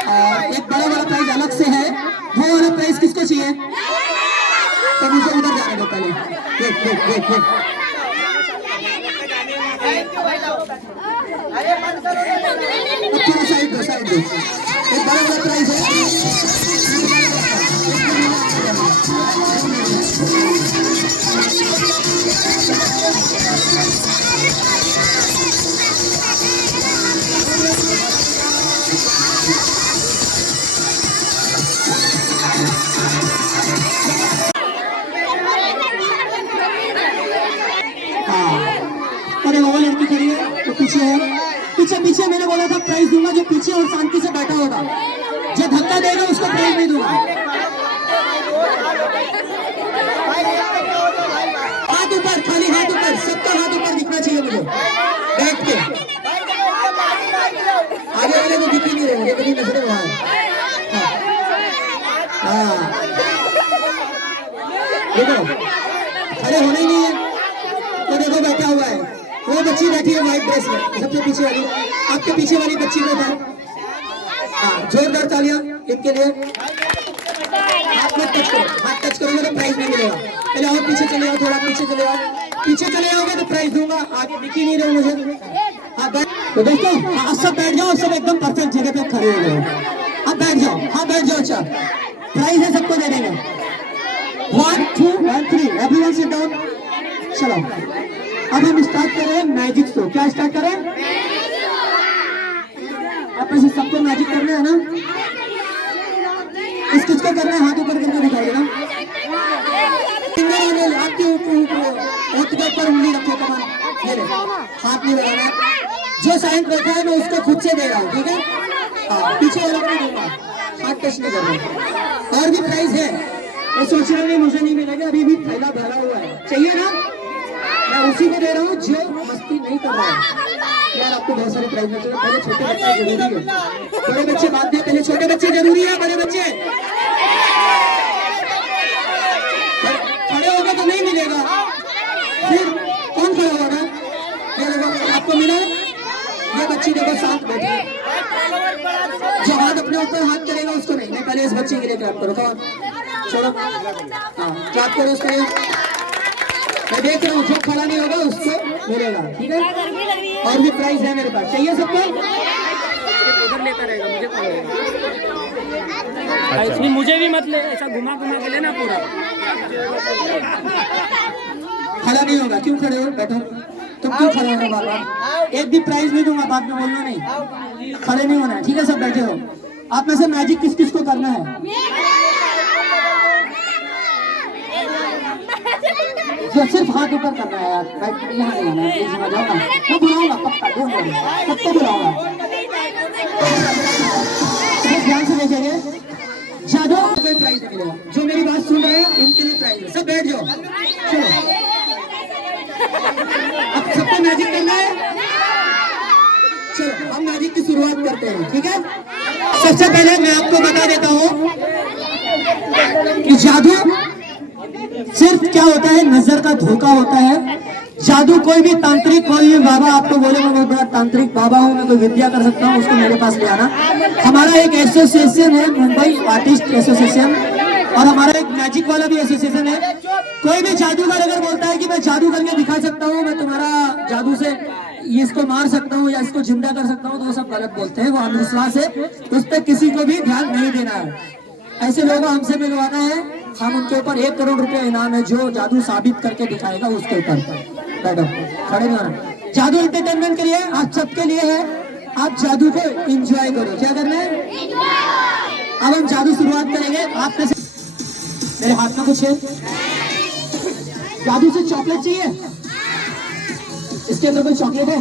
और एक बड़ा बड़ा प्राइज अलग से है। वो वाला प्राइज किसको चाहिए? तो मुझे उधर जाने दो पहले। देख देख देख देख, थोड़ा साइड दो, साइड दो। एक बड़ा बड़ा प्राइज है। अरे वो लड़की खड़ी है तो पीछे है, पीछे पीछे। मैंने बोला था प्राइज दूंगा जो पीछे और शांति से बैठा होगा। जो धक्का देगा उसको प्राइज नहीं दूंगा। हाथ ऊपर, खाली हाथ ऊपर, सबका हाथ ऊपर दिखना चाहिए मुझे बैठ के। आगे वाले को दिख ही नहीं रहे, मेरी नजरें वहां है। हाँ देखो, खड़े होना ही नहीं है तो देखो बैठा हुआ है। वो बच्ची बैठी है व्हाइट ड्रेस में, सबसे पीछे वाली, आपके पीछे वाली बच्ची को था। हाँ जोरदार तालियां इनके लिए। हाथ मत टच करो, हाथ टच करोगे तो प्राइज नहीं मिलेगा। पहले और पीछे चले आओ, थोड़ा पीछे चले आओ। पीछे चले आओगे तो प्राइज दूंगा, आगे दिख ही नहीं रहे मुझे। हाँ बैठ, तो दोस्तों आप सब बैठ जाओ, सब एकदम परफेक्ट जगह पे खड़े हो गए। आप बैठ जाओ, हाँ बैठ जाओ। अच्छा प्राइज है, सबको दे देंगे। 1 2 1 3 एवरीवन सिट डाउन। चलो अब हम स्टार्ट कर रहे हैं मैजिक शो। क्या स्टार्ट करें? आप ऐसे सबको मैजिक करना है ना? इस किसको करना है? हाथ ऊपर करके दिखाइए ना। आपके ऊपर उंगली रखो, कमान ये ले, हाथ नहीं लगाना। जो साइन बैठा है मैं उसको खुद से दे रहा हूँ, ठीक है? हाँ पीछे वाले को नहीं दूंगा, हाथ टच नहीं करना। और भी प्राइज है, मैं सोच रहा हूँ मुझे नहीं मिलेगा, अभी भी थैला भरा हुआ है, चाहिए ना? मैं उसी को दे रहा हूँ जो मस्ती नहीं कर रहा है। यार आपको बहुत सारे प्राइज मिलते हैं, पहले छोटे बच्चे जरूरी है, बड़े बच्चे बाद में, पहले छोटे बच्चे जरूरी है। बड़े बच्चे खड़े होगा तो नहीं मिलेगा, फिर कौन खड़ा होगा? ये देखो आपको मिला। ये बच्ची देखो शांत बैठी है, जो हाथ अपने ऊपर हाथ करेगा उसको नहीं। मैं पहले इस बच्चे के लिए क्लैप करो, छोड़ो। हाँ क्लैप करो उसके लिए। मैं देख रहा हूँ जो खड़ा नहीं होगा उसको मिलेगा, ठीक है? और भी प्राइस है मेरे पास, चाहिए सबको? उधर लेता रहेगा, मुझे मुझे भी मत ले, ऐसा घुमा घुमा के लेना पूरा। खड़ा नहीं होगा, क्यों खड़े हो? बैठो। तुम क्यों खड़े हो बाबा? एक भी प्राइस नहीं दूंगा, बाद में बोलना नहीं, खड़े नहीं होना है, ठीक है? सब बैठे हो। आप में से मैजिक किस किस को करना है? जो सिर्फ हाथ ऊपर करना है यार, बैठ यहाँ नहीं आना है, प्लीज समझ जाओ ना। मैं बुलाऊंगा पक्का, सबको बुलाऊंगा। ध्यान से देखेंगे, जादू कोई प्राइज नहीं मिलेगा। जो मेरी बात सुन रहे हैं उनके लिए प्राइज है। सब बैठ जाओ, चलो अब सबको मैजिक करना है। चलो हम मैजिक की शुरुआत करते हैं, ठीक है? सबसे पहले मैं आपको बता देता हूँ कि जादू सिर्फ क्या होता है, नजर का धोखा होता है। जादू कोई भी तांत्रिक, कोई भी बाबा आपको बोले मैं बहुत बड़ा तांत्रिक बाबा हूँ, मैं कोई विद्या कर सकता हूँ, उसको मेरे पास ले आना। हमारा एक एसोसिएशन है, मुंबई आर्टिस्ट एसोसिएशन, और हमारा एक मैजिक वाला भी एसोसिएशन है। कोई भी जादूगर अगर बोलता है कि मैं जादू करके दिखा सकता हूँ, मैं तुम्हारा जादू से इसको मार सकता हूँ या इसको जिंदा कर सकता हूँ, तो वो सब गलत बोलते हैं, वो अंधविश्वास है। उस पर किसी को भी ध्यान नहीं देना है। ऐसे लोगों हमसे मिलवाना है, हम उनके ऊपर 1 करोड़ रुपया इनाम है, जो जादू साबित करके दिखाएगा उसके ऊपर। बैठो, खड़े नहीं होना। जादू एंटरटेनमेंट के लिए, आप सबके लिए है, आप जादू को एंजॉय करो। क्या करना है? अब हम जादू शुरुआत करेंगे। आप में से मेरे हाथ में कुछ है, जादू से चॉकलेट चाहिए, इसके अंदर कोई चॉकलेट है,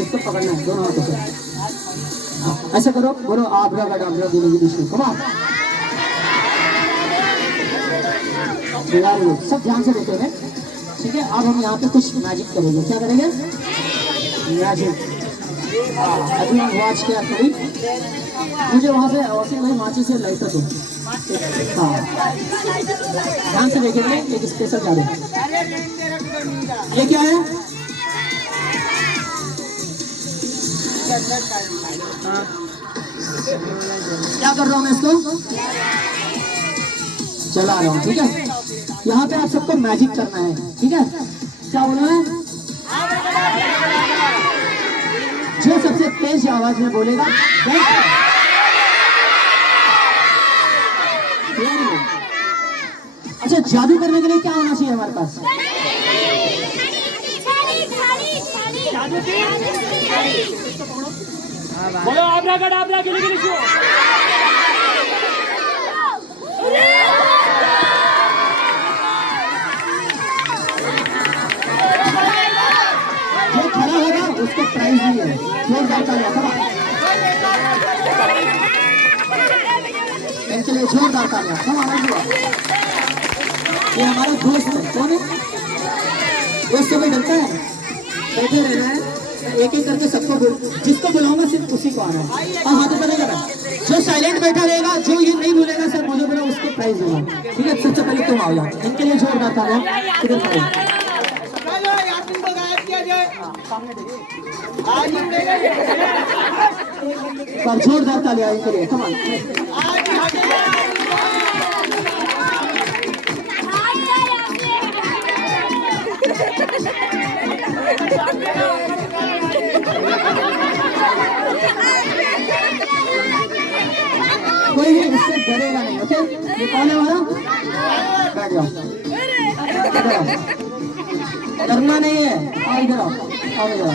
इसको पकड़ना है दोनों हाथों से। ऐसा करो, बोलो आबरा का डाबरा दोनों की डिश। कमाल, सब ध्यान से देते हैं, ठीक है? अब हम यहाँ पे कुछ मैजिक करेंगे। क्या करेंगे? मैजिक। अभी हम वॉच किया थोड़ी। मुझे वहाँ से औसी भाई माची से लाइटर दो। हाँ ध्यान से देखेंगे, एक स्पेशल जा रहे हैं। ये क्या है? क्या कर रहा हूँ मैं इसको? चला रहा हूँ, ठीक है। यहाँ पे आप सबको मैजिक करना है, ठीक है। क्या बोलना है? जो सबसे तेज आवाज में बोलेगा अच्छा, जादू करने के लिए क्या होना चाहिए हमारे पास? बोलो आबरा के लिए लिखो। जो खड़ा होगा उसको प्राइज भी है। जोरदार तालियां इनके लिए, जोरदार तालियां। हम आवाज, ये हमारा दोस्त है। कौन है? दोस्त से कोई डरता है? बैठे रहना है, एक एक करके सबको जिसको बुलाऊंगा सिर्फ उसी को आना है। और हाथों पर नहीं करना। जो साइलेंट बैठा रहेगा, जो ये नहीं बोलेगा सर मुझे बोला, उसको प्राइज दूंगा, ठीक है। सबसे पहले तुम आओ जाओ। इनके लिए जोरदार तालियां। इधर खड़े पर जोरदार तालियां इनके लिए। कम कोई भी इससे डरेगा नहीं, ओके। ये कौन है हमारा? बैठ जाओ, इधर आओ। डरना नहीं है, आओ इधर आओ, आओ इधर आओ।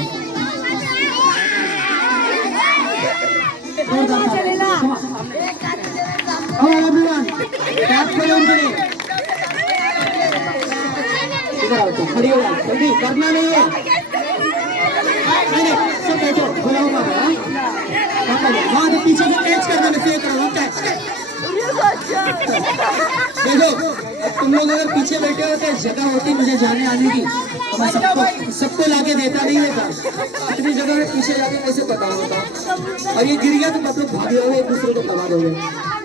इधर आओ, खड़ी हो जाओ, जल्दी, डरना नहीं है। नहीं सब बैठो, बुलाऊंगा मैं। वहाँ से पीछे से कैच करना, मैं सेव करूँगा कैच। देखो तुम लोग अगर पीछे बैठे हो तो जगह होती मुझे जाने आने की, तो मैं सबको लाके देता नहीं देता। इतनी जगह में पीछे जाके कैसे पता होता। और ये गिर गया तो मतलब भाग जाओगे, एक दूसरे को दबा दोगे,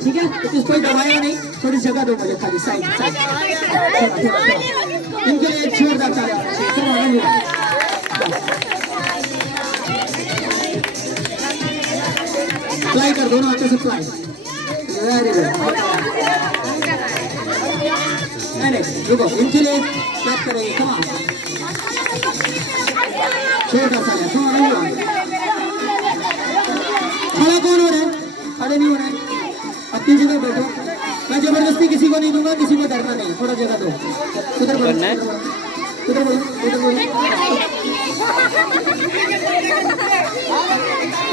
ठीक है। तो कोई दबाएगा नहीं, थोड़ी जगह दो मुझे खाली साइड साइड। इनके लिए एक जोरदार तालियां। फ्लाई कर, दोनों हाथों से फ्लाई। Very good. नहीं रुको, इनके लिए क्लैप करेंगे। कम ऑन, जोरदार तालियां। कम ऑन, खड़ा कौन हो रहा है? खड़े नहीं हो रहे हैं, अपनी जगह बैठो। मैं जबरदस्ती किसी को नहीं दूंगा, किसी को डरना नहीं, थोड़ा जगह दो। उधर बोलो, उधर बोलो, उधर बोलो।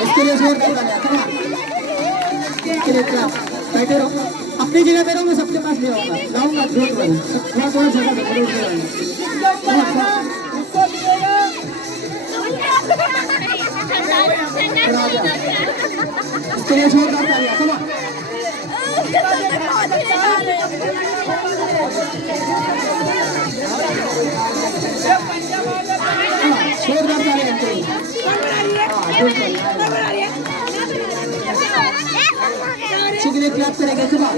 इसके लिए जोरदार तालियां। कम ऑन, इसके लिए क्लैप। बैठे रहो, अपनी जगह पे रहो, मैं सबके पास ले आऊंगा, लाऊंगा। थोड़ा थोड़ा जगह दो, इसके लिए जोरदार तालियां। कम ऑन, जोरदार तालियां। के लिए क्लैप करेंगे। कम ऑन,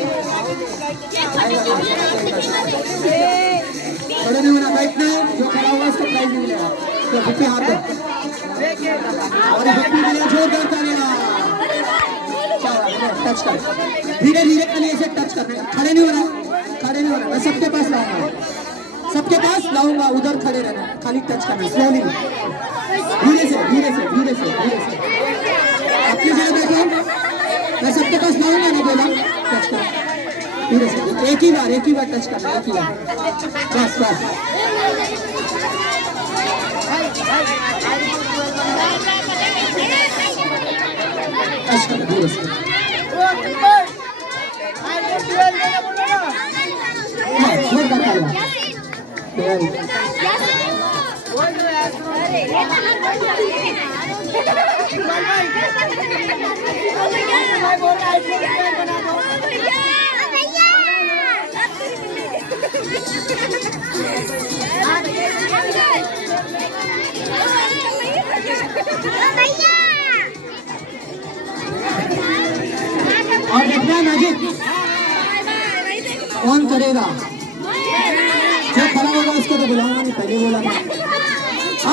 खड़े नहीं होना, बैठना है। जो खड़ा होगा उसको प्राइज मिलेगा। तो बुक्के हाथ दो और बुक्के के लिए जोरदार तालियां। टच कर, धीरे धीरे खाली ऐसे टच करना है। खड़े नहीं होना, खड़े नहीं होना। मैं सबके पास लाऊंगा, सबके पास लाऊंगा। उधर खड़े रहना, खाली टच करना, स्लोली, धीरे से धीरे से धीरे से धीरे से। अपनी जगह बैठो, मैं सबके पास लाऊंगा, नहीं बोला। टच करो धीरे से, एक ही बार टच करना, एक ही बार, बस बस। टच करो धीरे से। जोरदार तालियां। भैया और देखना है मैजिक कौन करेगा, जो खड़ा होगा उसको तो बुलाऊंगा नहीं, पहले बोला था।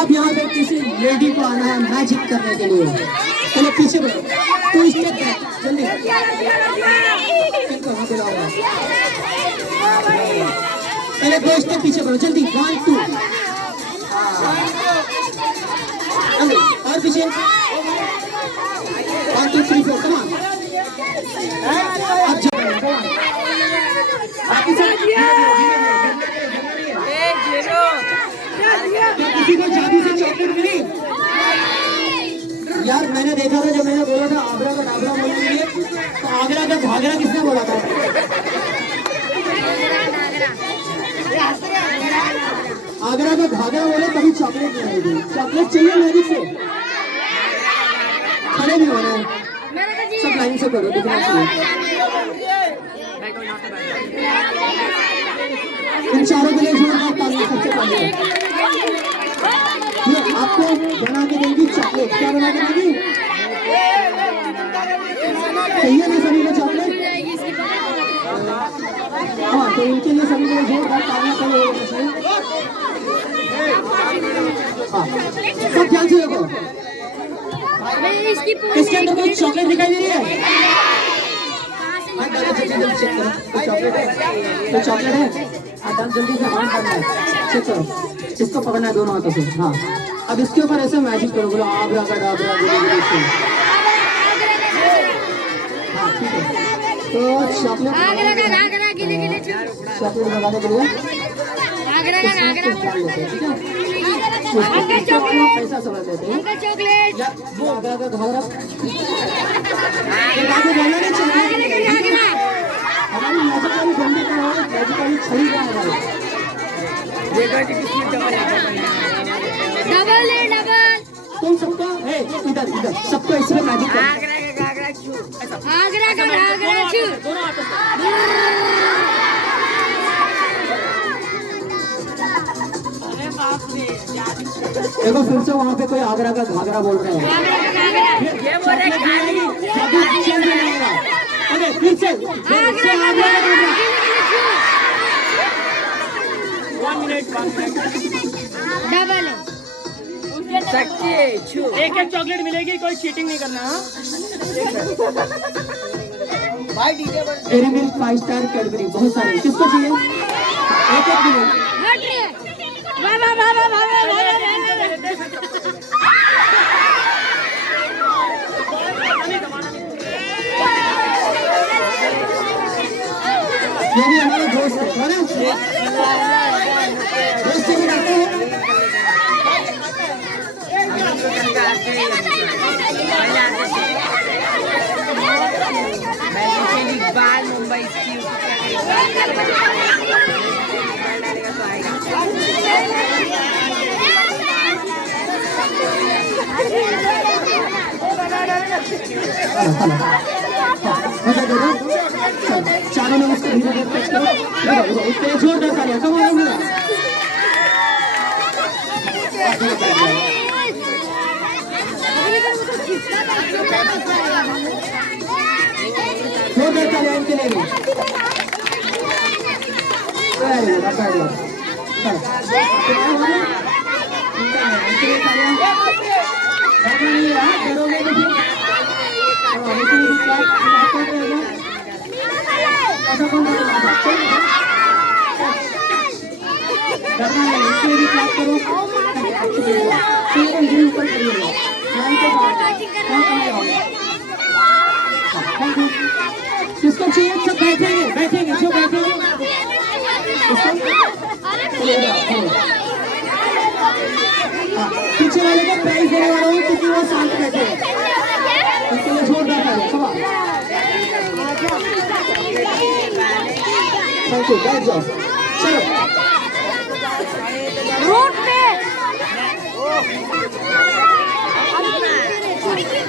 अब यहाँ पे किसी लेडी को आना है मैजिक करने के लिए। चलो पीछे बढ़ो, तू स्टेप बैक जल्दी। किनको बुलाऊंगा, पहले 2 स्टेप पीछे बढ़ो जल्दी। 1 2 और पीछे 1 2 3 4 कम ऑन। अब किसी को जादू से चॉकलेट मिली? यार मैंने देखा था जब मैंने बोला था आगरा का डाबरा बोलने के लिए, तो आगरा का घाघरा किसने बोला था? आगरा का घाघरा बोले तभी चॉकलेट मिलेगी। चॉकलेट चाहिए मैजिक से, खड़े भी होना है, सब लाइन से करो, दिखना चाहिए। इन चारों के लिए जोरदार तालियां सबसे पहले। ये आपको बना के देंगी चॉकलेट। क्या बना के देंगी? चाहिए ना सभी को चॉकलेट? हाँ, तो इनके लिए सभी को जोरदार तालियां पहले चाहिए। हाँ, सब ध्यान से देखो। इसके अंदर कोई चॉकलेट दिखाई दे रही है? चेक करो, कोई चॉकलेट है? कोई चॉकलेट है? डांस जल्दी से ऑन करना है, चेक करो। इसको पकड़ना है दोनों हाथों से। हाँ, अब इसके ऊपर ऐसे मैजिक करो, बोलो आगरा का डाबरा। हाँ ठीक है, तो चॉकलेट लगाने के लिए पैसा समझ लेते हैं। वो आगरा का घाघरा बोलना नहीं चाहिए। हमारी मैजिकल बंदी का है, मैजिकल छड़ी का है। डबल है डबल। तुम सबको इधर इधर सबको इसमें मैजिक करो। आगरा का घाघरा छू। देखो फिर से वहाँ पे कोई आगरा का घाघरा बोल रहे हैं। अरे फिर से आगरा का घाघरा। 1 मिनट डबल है। एक एक चॉकलेट मिलेगी, कोई चीटिंग नहीं करना। डेयरी मिल्क 5 स्टार कैडबरी बहुत सारे, किसको चाहिए? एक एक मिनट। ये भी हमारे दोस्त है, कौन है? दोस्त से भी आते हैं। मुंबई चारों लोग उसको धीरे धीरे टच करो। उसके जोरदार तालियां, कम ऑन बोला। जोरदार तालियां इनके लिए भी। किसको चाहिए? सब बैठेंगे बैठेंगे, जो बैठेंगे पीछे वाले को प्राइज देने वाला हूँ क्योंकि वो शांत बैठे उनके लिए जोरदार तालियां। थैंक यू, बैठ जाओ। चलो रोड पे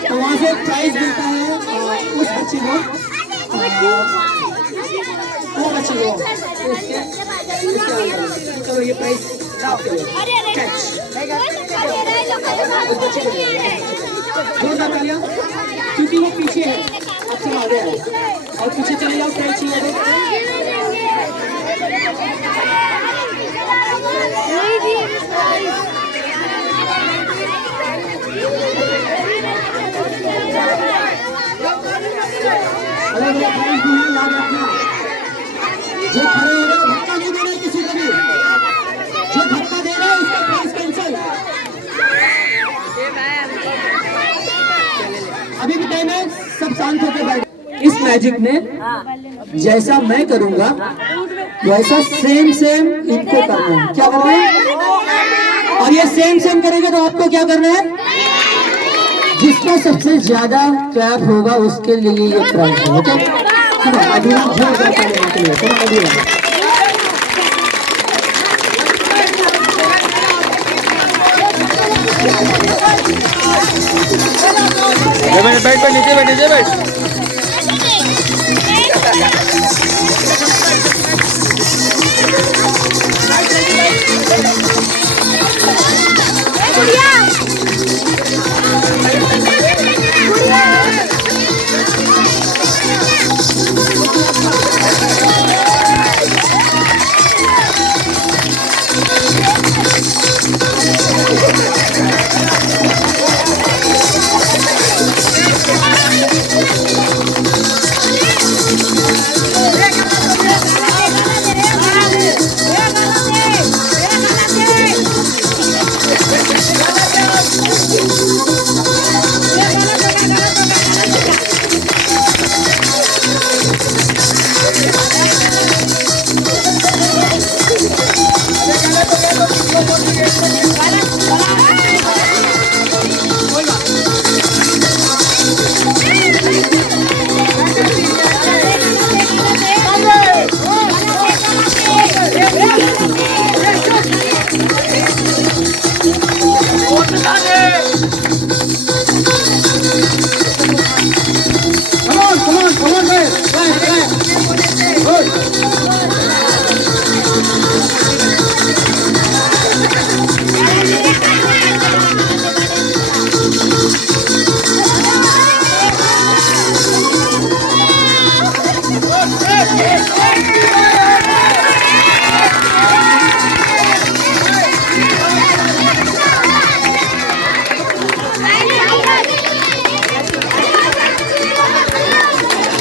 तो वहाँ से प्राइज मिलता है उस बच्चे को, वो बच्चे को। चलो ये प्राइज जोरदार तालियां क्योंकि वो पीछे है। आपसे आगे आए और पीछे चले जाओ, क्या चाहिए? अलग अलग प्राइस भी है, याद रखना। जो खड़े हो रहे धक्का नहीं दे रहे किसी को भी, जो धक्का दे रहा है उसका प्राइस कैंसिल। अभी भी टाइम है, सब शांत होकर बैठ। इस मैजिक में जैसा मैं करूंगा वैसा सेम सेम इनको करना है। क्या करना है? और ये सेम सेम करेंगे तो आपको क्या करना है? जिसका सबसे ज्यादा क्लैप होगा उसके लिए ये प्राइस है। ओके, अभी हम जोरदार तालियां के लिए चलो अभी बैठ नीचे बैठ।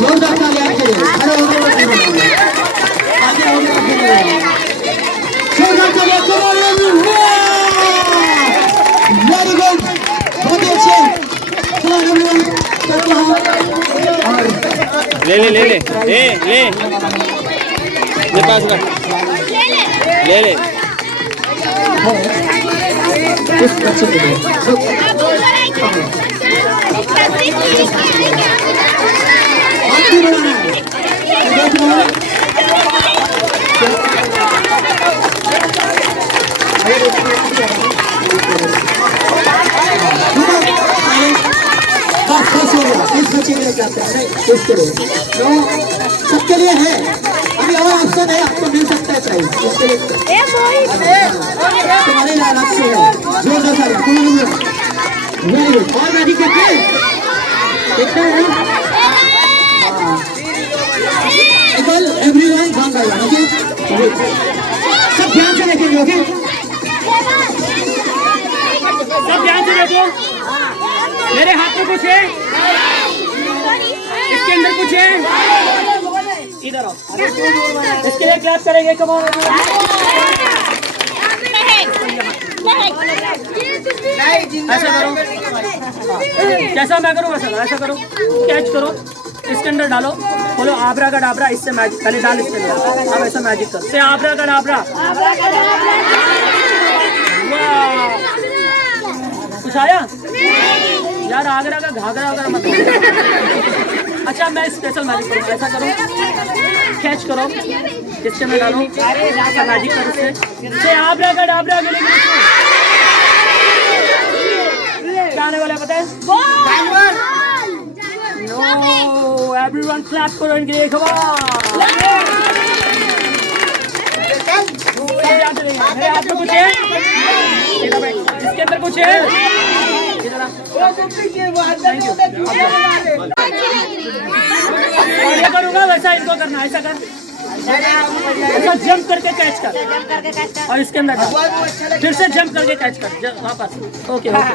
जोरदार तालियां के लिए खड़े हो गए, आगे हो गए, जोरदार तालियां के लिए। वेरी गुड, बहुत अच्छे। चलो एवरीवन करते हैं और ले ये पास रख, ले इस बच्चे के लिए हाथ भी बढ़ाना है। देख लो बस हो गया। इस बच्चे के लिए करते हैं, नहीं इसके लिए तो सबके लिए है। अभी और ऑप्शन है, आपको मिल सकता है प्राइस इसके लिए। तुम्हारे लिए अलग से है। जोरदार तालियां। Very good. और मैजिक करते हैं, देखते हैं एवरीवन काम कर रहा है। ओके, सब ध्यान से देखेंगे। ओके, सब ध्यान से देखो, मेरे हाथ में कुछ है, इसके अंदर कुछ है, इधर आओ, इसके लिए क्लैप करेंगे। कम ऑन, ऐसा करो, कैसा मैं करूँ वैसा करो, ऐसा करो, कैच करो, इसके अंदर डालो, बोलो आबरा का डाबरा, इससे मैजिक पहले डाल इसके अंदर, अब ऐसा मैजिक कर से आबरा का डाबरा। कुछ आया यार? आगरा का घाघरा वगैरह मत करो। अच्छा मैं स्पेशल मैजिक करूँ, ऐसा करो, कैच करो, इसके में डालो, ऐसा मैजिक करो, इससे आबरा का डाबरा क्या आने वाला है पता है? नो, एवरीवन क्लैप करो इनके लिए, come on। मेरे हाथ में कुछ है, इसके अंदर कुछ है, इधर आ। ये ये करूँगा वैसा इनको करना, ऐसा कर, ऐसा जंप करके कैच कर और इसके अंदर डाल। फिर से जंप करके कैच कर वापस। Okay okay.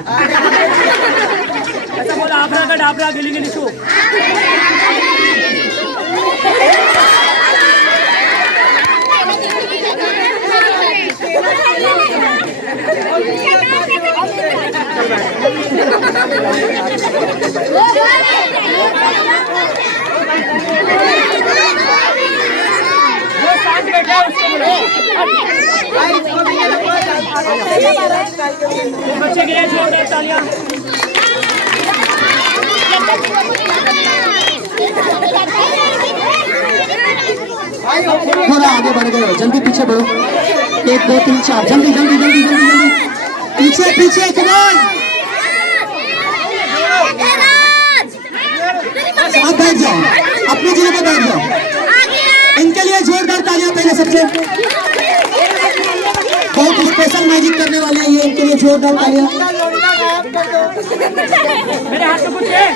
ऐसा बोला आबरा का डाबरा गिली गिली शू। जो साथ बैठा है उसको बोलो। बच्चे के लिए जोरदार तालियां। थोड़ा आगे बढ़ गए हो, जल्दी पीछे बढ़ो। 1 2 3 4 जल्दी जल्दी जल्दी जल्दी जल्दी पीछे पीछे कमान। आप बैठ जाओ, अपनी जगह पे बैठ जाओ। इनके लिए जोरदार तालियां पहले सबसे। बहुत स्पेशल मैजिक करने वाले हैं ये, इनके लिए जोरदार तालियां। मेरे हाथ में कुछ है,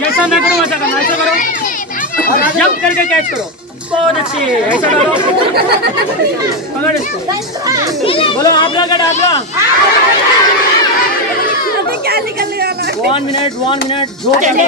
जैसा मैं करूँ वैसा करना। ऐसा करो, जंप करके कैच करो। बहुत अच्छी, ऐसा करो, पकड़ इसको। बोलो आबरा का डाबरा। 1 मिनट जो कहते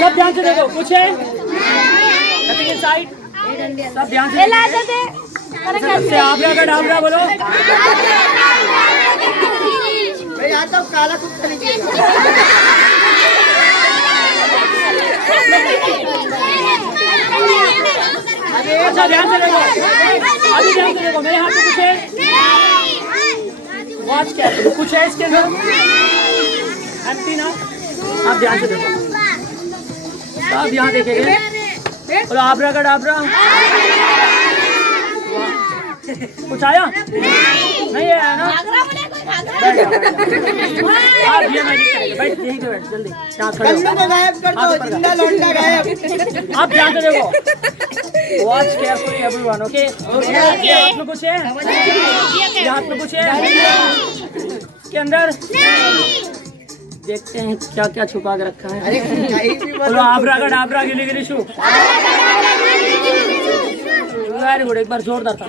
सब ध्यान से देखो, कुछ है साइड, सब ध्यान से। आबरा का डाबरा बोलो। काला कुत्ता अच्छा ध्यान से देखो, अभी ध्यान से देखो। मेरे हाथ में कुछ है, वॉच क्या है? कुछ है इसके अंदर, एम्प्टी ना। आप ध्यान से देखो, आप यहाँ देखेंगे। बोलो आबरा का डाबरा। कुछ आया नहीं है ना? आप ये मैजिक करेंगे, बैठ यहीं पे बैठ, जल्दी यहाँ खड़े हो। आप ध्यान से देखो, वॉच केयरफुली एवरीवन, ओके? ये हाथ में कुछ है, ये हाथ में कुछ है के अंदर, देखते हैं क्या क्या छुपा के रखा है। बोलो आबरा का डाबरा गिली गिली शू। वेरी गुड, एक बार जोरदार था।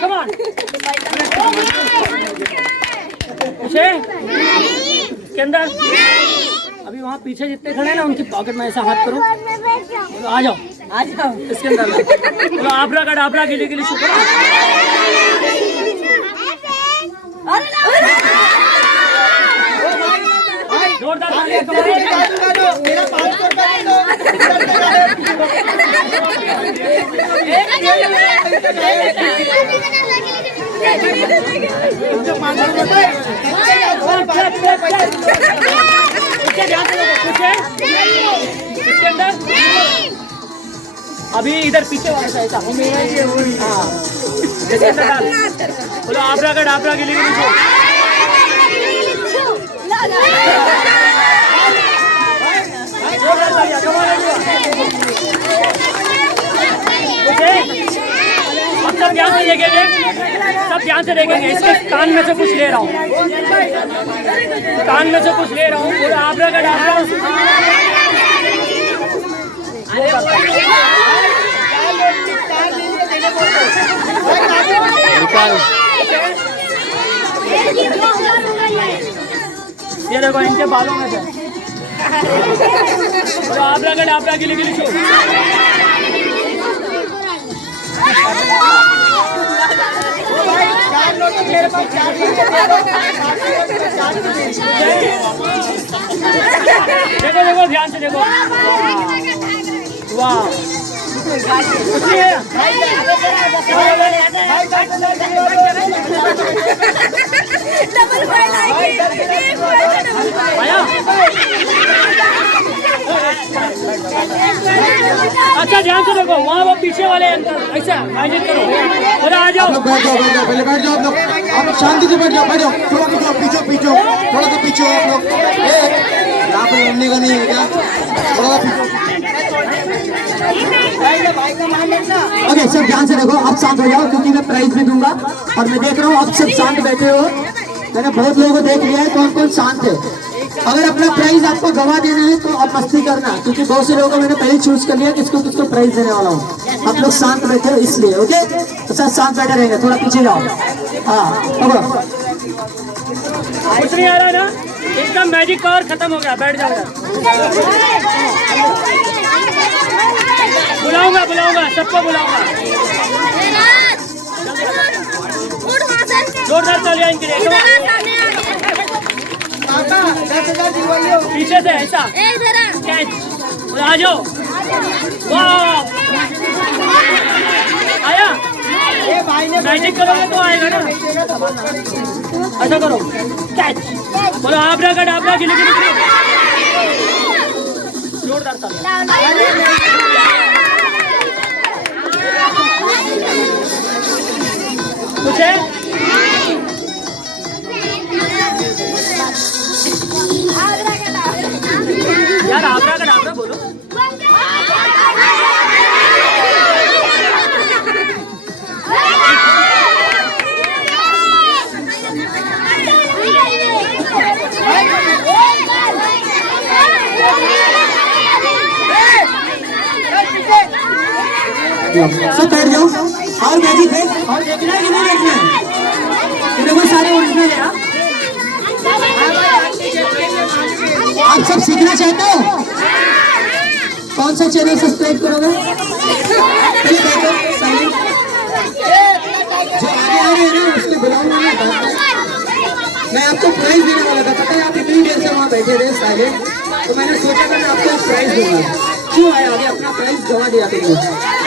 कम ऑन, के अंदर अभी वहाँ पीछे जितने खड़े हैं ना, उनकी पॉकेट में ऐसा हाथ करो, आ जाओ इसके अंदर। बोलो आबरा का डाबरा गिली गिली शू। जोरदार तालियां। इसके अंदर अभी इधर पीछे वाला सा ऐसा, हाँ इसके अंदर डाल। बोलो आबरा का डाबरा गिली गिली शू। अब सब ध्यान से देखेंगे, सब ध्यान से देखेंगे। इसके कान में से कुछ ले रहा हूँ, कान में से कुछ ले रहा हूँ। पूरा आबरा का डाबरा। ये देखो इनके बालों में से। तो आबरा का डाबरा गिली गिली शू। देखो देखो ध्यान से देखो, वाह अच्छा ध्यान से देखो, वहाँ वो पीछे वाले अंकल ऐसा मैजिक करो, अरे आ जाओ। बैठ जाओ, पहले बैठ जाओ आप लोग शांति से बैठ जाओ, थोड़ा पीछे थोड़ा सा पीछे हो आप लोग। यहाँ पे लड़ने का नहीं है क्या, थोड़ा सा ओके। सब ध्यान से देखो, अब शांत हो जाओ क्योंकि मैं प्राइज भी दूंगा और मैं देख रहा हूँ अब सब शांत बैठे हो। मैंने बहुत लोगों को देख लिया है कौन कौन शांत है। अगर अपना प्राइज आपको गवा देना है तो अब मस्ती करना, क्योंकि बहुत से लोगों को मैंने पहले चूज कर लिया किसको किसको प्राइज देने वाला हूँ। आप लोग शांत बैठे हो इसलिए, ओके तो सब शांत बैठे रहेंगे, थोड़ा पीछे जाओ। हाँ कुछ नहीं आ रहा ना, एकदम मैजिक पावर खत्म हो गया, बैठ जाओ। बुलाऊंगा सबको बुलाऊंगा, जोरदार तालियां इनके लिए। पीछे से ऐसा कैच, आ जाओ। वाह आया, मैजिक करोगे तो आएगा ना, ऐसा करो कैच, बोलो आबरा का डाबरा गिली गिली, जोरदार तालियां। कुछ है यार, आबरा का डाबरा बोलो। सब बैठ जाओ। और मैजिक है, और देखना है कि नहीं देखना है, ये देखो सारे ओरिजिनल है। आप सब सीखना चाहते हो? कौन सा चैनल सब्सक्राइब करोगे? पहले बैठो, साइलेंट। जो आगे आ रहे हैं ना उसको बुलाऊंगा मैं आपको प्राइज देने वाला था। पता है आप इतनी देर से वहाँ बैठे थे साइलेंट, तो मैंने सोचा था मैं आपको प्राइज दूंगा। क्यों आए आगे, अपना प्राइज गवा दिया तुमने।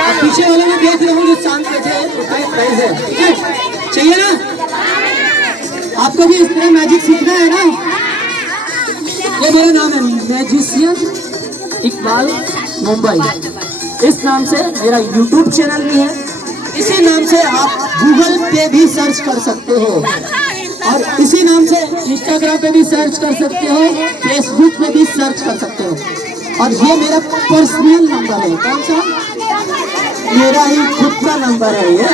आप पीछे वाले में देख रहे हो जो शांत बैठे हैं, उसका प्राइज है, ठीक है? चाहिए ना? आपको भी इस तरह मैजिक सीखना है ना? ये मेरा नाम है मैजिशियन इकबाल मुंबई। इस नाम से मेरा यूट्यूब चैनल भी है, इसी नाम से आप गूगल पे भी सर्च कर सकते हो और इसी नाम से इंस्टाग्राम पे भी सर्च कर सकते हो, फेसबुक पे भी सर्च कर सकते हो। और ये मेरा पर्सनल नंबर है। कौन सा? मेरा ही खुद का नंबर है ये।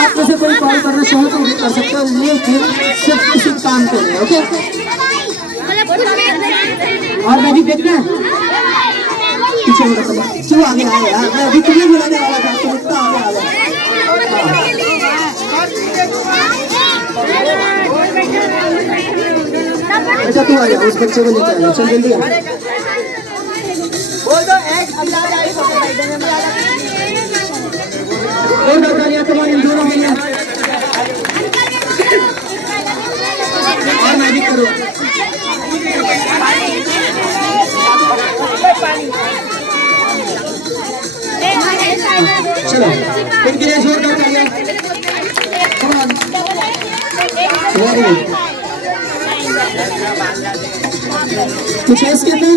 आप जैसे कोई कॉल करना चाहो तो भी कर सकते हो, लेकिन सिर्फ किसी काम के लिए, ओके? और मैजिक देखना है? पीछे मुड़ा पड़ा, क्यों आगे आए यार? मैं अभी तुम्हें बुलाने वाला था, तुम इतना आगे आ गए। अच्छा तू आ जा, उस बच्चे को लेकर आ, चल जल्दी आ। और बताइए तुम्हारे इन दोनों में और मैजिक करो। चलो इनके लिए जोरदार तालियां। कुछ है इसके अंदर?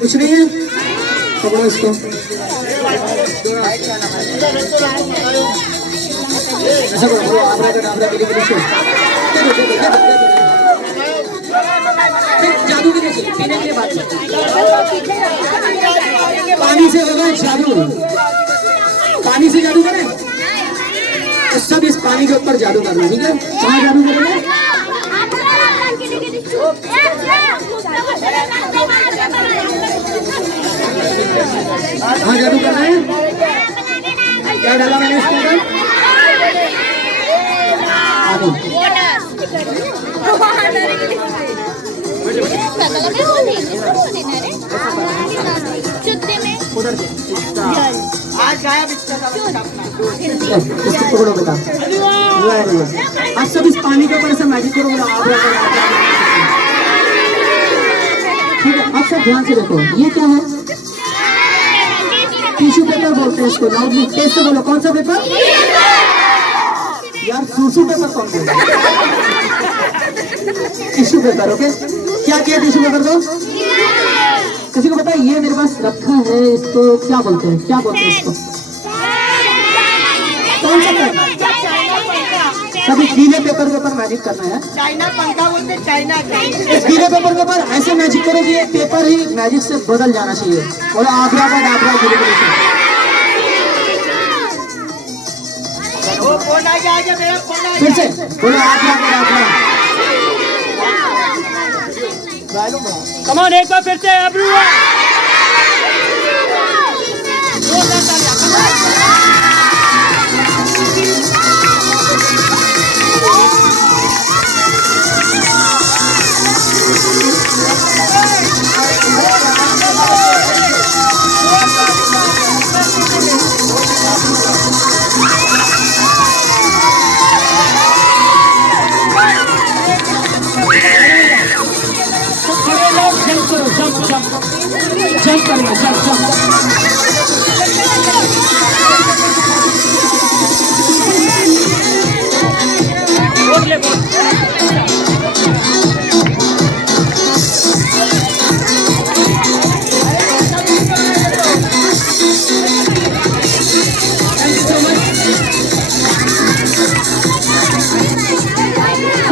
कुछ नहीं है, पकड़ो इसको। ऐसा करो, आबरा का डाबरा के लिए जादू के लिए पीने के लिए बात पानी से होगा जादू। पानी से जादू करें तो सब इस पानी के ऊपर जादू करना, ठीक है? कहाँ जादू करेंगे? हाँ जादू करना है। क्या डाला मैंने इसके अंदर? आज गायब इसको पकड़ो बेटा। आप सब इस पानी के ऊपर से मैजिक करो, बोलो आप ठीक है। आप सब ध्यान से देखो, ये क्या है? टिश्यू पेपर बोलते हैं इसको, लाउडली तेज से बोलो। कौन सा पेपर यार? सूसू पेपर कौन बोलता है? Tissue paper. ओके, क्या किया टिश्यू पेपर को? किसी को पता है? ये मेरे पास रखा है, इसको क्या बोलते हैं? क्या बोलते हैं इसको? कौन सा पेपर? सभी गीले पेपर के ऊपर मैजिक करना है। चाइना पंखा बोलते, चाइना इस गीले पेपर के ऊपर ऐसे मैजिक करो कि ये पेपर ही मैजिक से बदल जाना चाहिए। और आगरा का डाबरा गीले पेपर से। वो फोन आ गया, मेरा फोन आ फिर से बोलो आगरा का डाबरा। कम ऑन, एक बार फिर से एवरीवन। जंप करेंगे, जंप जंप। बोल ले बोल।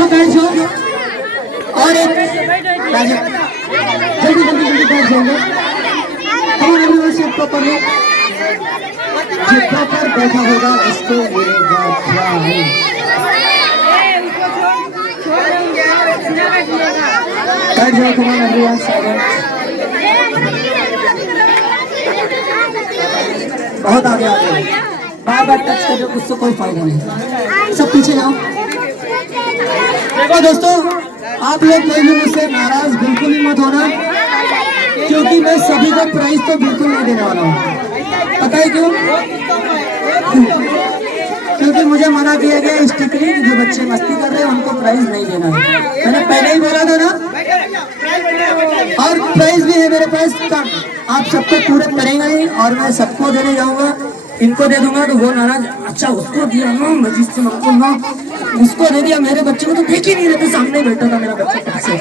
बैठ जाओ और एक जल्दी जल्दी जल्दी बैठ जाओगे। और एवरीवन सिट पर जितना पर बैठा होगा उसको मिलेगा प्राइज। बैठ जाओ तुम्हारा एवरीवन साइलेंट। बहुत आगे आ गए, बार बार टच कर रहे हो, उससे कोई फायदा नहीं। सब पीछे जाओ। देखो दोस्तों, आप लोग कोई भी मुझसे नाराज बिल्कुल ही मत होना, क्योंकि मैं सभी को प्राइस तो बिल्कुल नहीं देने वाला हूँ। पता है क्यों? क्योंकि मुझे मना किया गया स्ट्रिक्टली, जो बच्चे मस्ती कर रहे हैं उनको प्राइस नहीं देना है। मैंने पहले ही बोला था ना। और प्राइस भी है मेरे पास कम, आप सबको पूरे करेंगे ही, और मैं सबको देने जाऊंगा। इनको दे दूंगा तो वो नाराज, अच्छा उसको दिया ना मजीद से, हमको ना उसको दे दिया। मेरे बच्चे को तो देख ही नहीं रहते, सामने बैठा था मेरा बच्चा कैसे,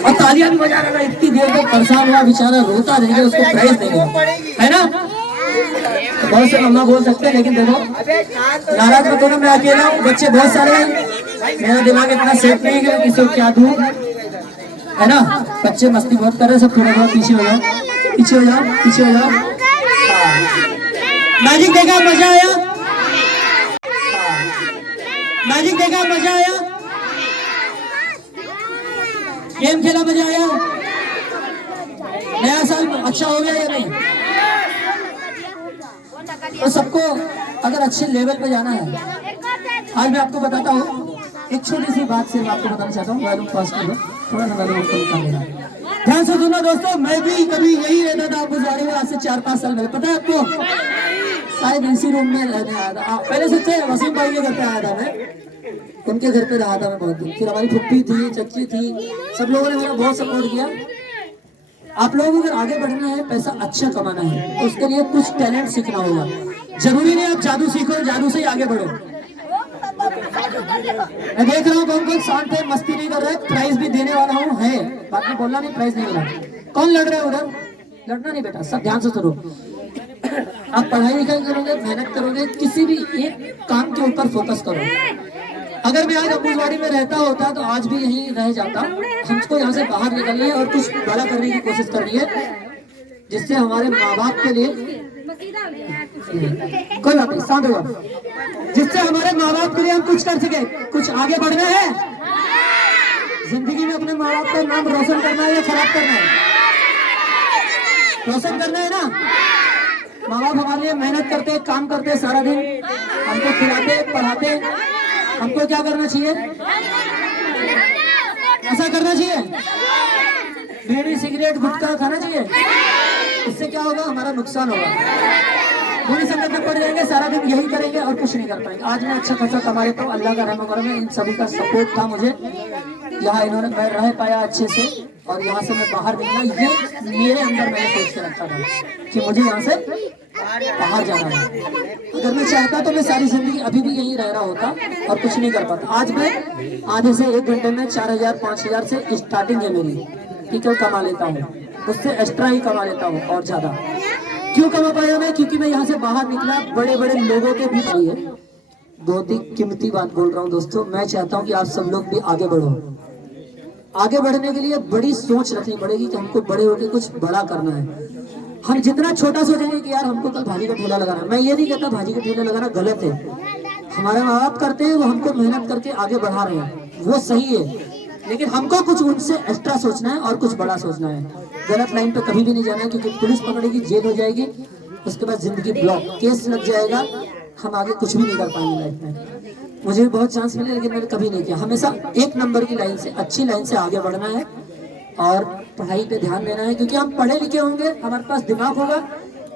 और तालियां भी बजा रहा था। इतनी देर तक परेशान हुआ बेचारा, रोता रहेगा, उसको प्राइस देंगे, है ना? तो बहुत से मम्मा बोल सकते हैं, लेकिन देखो नाराज मत होना, मैं अकेला हूँ, बच्चे बहुत सारे हैं, मेरा दिमाग इतना सेफ नहीं है किसी को क्या दूं, है ना? बच्चे मस्ती बहुत कर रहे हैं, सब थोड़ा बहुत पीछे हो जाओ, पीछे हो जाओ, पीछे हो जाओ। मैजिक देखा, मजा आया? मैजिक देखा, मजा आया? गेम खेला, मजा आया? नया साल अच्छा हो गया या नहीं? तो सबको अगर अच्छे लेवल पे जाना है, आज मैं आपको बताता हूँ एक छोटी सी बात, सिर्फ आपको बताना चाहता हूँ। वॉल्यूम पास कर दो थोड़ा सा, वॉल्यूम कम कर देना। ध्यान से सुनो दोस्तों, मैं भी कभी यही रहता था आपको जाने में, आज से 4-5 साल पहले। पता है आपको, शायद इसी रूम में रहने आया था। पहले से वसीम भाई के घर पे आया था मैं, उनके घर पे रहा था मैं बहुत दिन। फिर हमारी फुप्पी थी, चच्ची थी, सब लोगों ने मेरा बहुत सपोर्ट किया। आप लोगों को अगर आगे बढ़ना है, पैसा अच्छा कमाना है, तो उसके लिए कुछ टैलेंट सीखना होगा। जरूरी नहीं आप जादू सीखो, जादू से ही आगे बढ़ो। मैं देख रहा हूँ कौन कौन शांत है, मस्ती नहीं कर रहा है। प्राइज भी देने वाला हूँ, है बात में बोलना नहीं, प्राइज नहीं मिला। कौन लड़ रहा है उधर? लड़ना नहीं बेटा, सब ध्यान से सुनो। आप पढ़ाई लिखाई करोगे, मेहनत करोगे, किसी भी एक काम के ऊपर फोकस करो। अगर मैं आज अबूजवाड़ी में रहता होता तो आज भी यहीं रह जाता। हमको यहाँ से बाहर निकलनी है और कुछ बड़ा करने की कोशिश करनी है, जिससे हमारे माँ बाप के लिए, कोई बात नहीं, शांत हो, जिससे हमारे माँ बाप के लिए हम कुछ कर सके। कुछ आगे बढ़ना है जिंदगी में, अपने माँ बाप का नाम रोशन करना है या खराब करना है? रोशन करना है ना। माँ बाप हमारे लिए मेहनत करते, काम करते सारा दिन, हमको खिलाते पढ़ाते। हमको क्या करना चाहिए? ऐसा करना चाहिए? बीड़ी सिगरेट गुटखा खाना चाहिए? इससे क्या होगा? हमारा नुकसान होगा। बुरी संगत में पड़ जाएंगे, सारा दिन यही करेंगे और कुछ नहीं कर पाएंगे। आज मैं अच्छा खासा कमा लेता हूँ, अल्लाह का रहम करम है, इन सभी का सपोर्ट था मुझे। यहाँ इन्होंने मैं रह पाया अच्छे से और यहाँ से मैं बाहर निकला, ये मेरे अंदर मैंने सोच के रखा था कि मुझे यहाँ से बाहर जाना है। अगर मैं चाहता तो मैं सारी जिंदगी अभी भी यहीं रह रहा होता और कुछ नहीं कर पाता। आज मैं आधे से 1 घंटे में 4000 5000 से स्टार्टिंग है मेरी, ठीक है, कमा लेता हूँ, उससे एक्स्ट्रा ही कमा लेता हूँ और ज्यादा। क्यों कमा पाया मैं? क्योंकि मैं यहाँ से बाहर निकला, बड़े बड़े लोगों के बीच हुई है। बहुत ही कीमती बात बोल रहा हूँ दोस्तों, मैं चाहता हूँ कि आप सब लोग भी आगे बढ़ो। आगे बढ़ने के लिए बड़ी सोच रखनी पड़ेगी कि हमको बड़े होकर कुछ बड़ा करना है। हम जितना छोटा सोचेंगे कि यार हमको कल भाजी का ठेला लगाना है, मैं ये नहीं कहता भाजी का ठेला लगाना गलत है, हमारे माँ बाप करते हैं, वो हमको मेहनत करके आगे बढ़ा रहे हैं, वो सही है, लेकिन हमको कुछ उनसे एक्स्ट्रा सोचना है और कुछ बड़ा सोचना है। गलत लाइन पे कभी भी नहीं जाना है, क्योंकि पुलिस पकड़ेगी, जेल हो जाएगी, उसके बाद जिंदगी ब्लॉक, केस लग जाएगा, हम आगे कुछ भी नहीं कर पाएंगे लाइफ में। मुझे भी बहुत चांस मिले लेकिन मैंने कभी नहीं किया। हमेशा 1 नंबर की लाइन से, अच्छी लाइन से आगे बढ़ना है और पढ़ाई पे ध्यान देना है, क्योंकि हम पढ़े लिखे होंगे, हमारे पास दिमाग होगा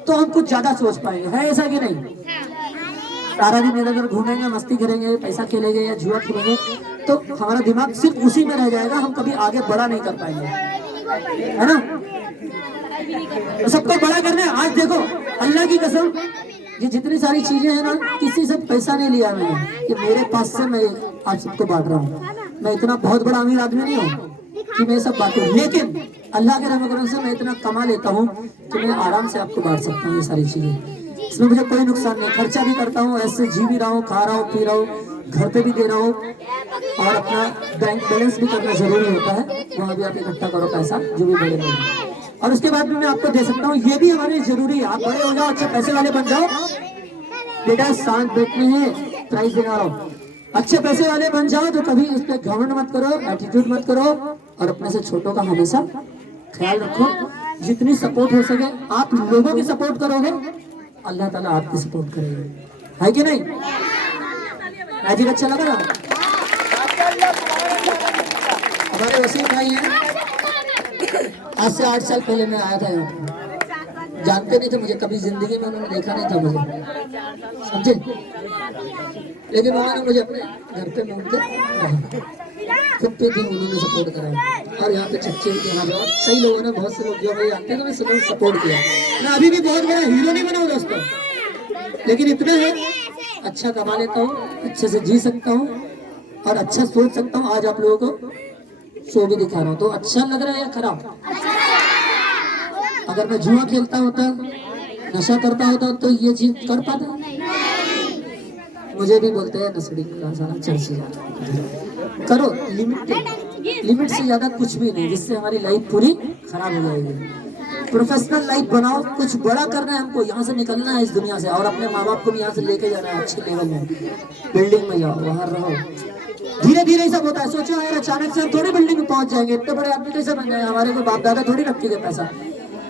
तो हम कुछ ज्यादा सोच पाएंगे। है ऐसा कि नहीं? सारा दिन इधर उधर घूमेंगे, मस्ती करेंगे, पैसा खेलेंगे या जुआ खेलेंगे तो हमारा दिमाग सिर्फ उसी में रह जाएगा, हम कभी आगे बड़ा नहीं कर पाएंगे, है ना? तो सबको बड़ा करना है। आज देखो अल्लाह की कसम, ये जितनी सारी चीजें हैं ना, किसी से पैसा नहीं लिया मैंने कि मेरे पास से मैं आज सबको बांट रहा हूँ। मैं इतना बहुत बड़ा अमीर आदमी नहीं हूँ कि मैं सब बांटूं, लेकिन अल्लाह के रहम करम से मैं इतना कमा लेता हूँ कि मैं आराम से आपको बांट सकता हूँ ये सारी चीजें। इसमें मुझे कोई नुकसान नहीं, खर्चा भी करता हूँ, ऐसे जी भी रहा हूँ, खा रहा हूँ, पी रहा हूँ, घर पे भी दे रहा हूँ और अपना बैंक बैलेंस भी करना जरूरी होता है, वहाँ भी आप इकट्ठा करो पैसा जो भी बड़े लोग, और उसके बाद भी मैं आपको दे सकता हूँ, ये भी हमारे लिए जरूरी है। आप बड़े हो जाओ, अच्छे पैसे वाले बन जाओ, बेटा सांस बैठने हैं, प्राइज दिखा रहा हूँ, अच्छे पैसे वाले बन जाओ तो कभी इस पे घमंड मत करो, एटीट्यूड मत करो और अपने से छोटों का हमेशा ख्याल रखो। जितनी सपोर्ट हो सके आप लोगों की सपोर्ट करोगे, अल्लाह ताला आपकी सपोर्ट करेगा, है कि नहीं? मैजिक अच्छा लगा ना? हमारे वसीम भाई हैं, आज से 8 साल पहले मैं आया था यहाँ पे, जानते नहीं थे मुझे, कभी जिंदगी में उन्होंने देखा नहीं था मुझे, समझे? लेकिन उन्होंने मुझे अपने घर पे मोड़ के खुद पे भी उन्होंने सपोर्ट करा और यहाँ पे चच्चे यहाँ बहुत सही लोगों ने, बहुत से लोग जो मुझे जानते हैं तो मैं सबने सपोर्ट किया। मैं अभी भी बहुत बड़ा हीरो नहीं बना हूँ दोस्तों, लेकिन इतना है अच्छा कमा लेता हूँ, अच्छे से जी सकता हूँ और अच्छा सोच सकता हूँ। आज आप लोगों को शो भी दिखा रहा हूँ तो अच्छा लग रहा है या खराब? अगर मैं जुआ खेलता होता, नशा करता होता तो ये चीज कर पाता? मुझे भी बोलते हैं नशड़ी का सारा चर्चा करो, लिमिट से ज्यादा कुछ भी नहीं, जिससे हमारी लाइफ पूरी खराब हो जाएगी। प्रोफेशनल लाइफ बनाओ, कुछ बड़ा करना है हमको, यहाँ से निकलना है इस दुनिया से और अपने माँ बाप को भी यहाँ से लेके जाना है अच्छे लेवल में। बिल्डिंग में जाओ, वहाँ रहो, धीरे धीरे ही सब होता है। सोचो यार अचानक से हम थोड़ी बिल्डिंग में पहुंच जाएंगे, इतने बड़े आदमी कैसे बन जाएंगे? हमारे को बाप दादा थोड़ी रखे गए पैसा,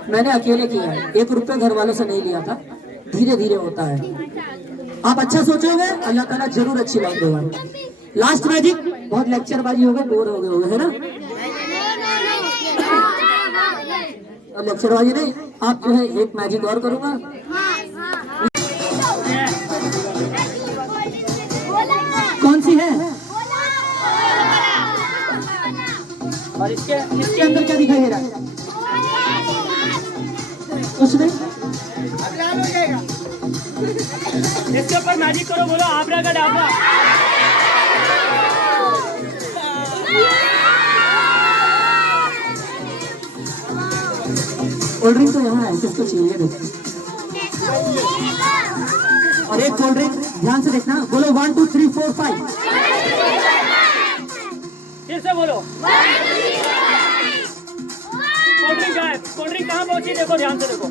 मैंने अकेले किया है, 1 रुपया घर वालों से नहीं लिया था, धीरे धीरे होता है। आप अच्छा सोचोगे अल्लाह ताला जरूर अच्छी बात देगा। लास्ट मैजिक, बहुत लेक्चरबाजी हो गई, बोर हो गए होगे, है ना? और लेक्चरबाजी नहीं, आप जो है एक मैजिक और करूंगा। कौन सी है? और इसके अंदर क्या दिखाई दे रहा है? कुछ नहीं, इसके ऊपर मैजिक करो, बोलो आबरा का डाबरा। कोल्ड ड्रिंक तो यहाँ है, किसको चाहिए देखो। और एक कोल्ड ड्रिंक ध्यान से देखना, बोलो 1 2 3 4 5। फिर से बोलो। कोल्ड ड्रिंक है, कोल्ड ड्रिंक कहाँ पहुंची देखो, ध्यान से देखो।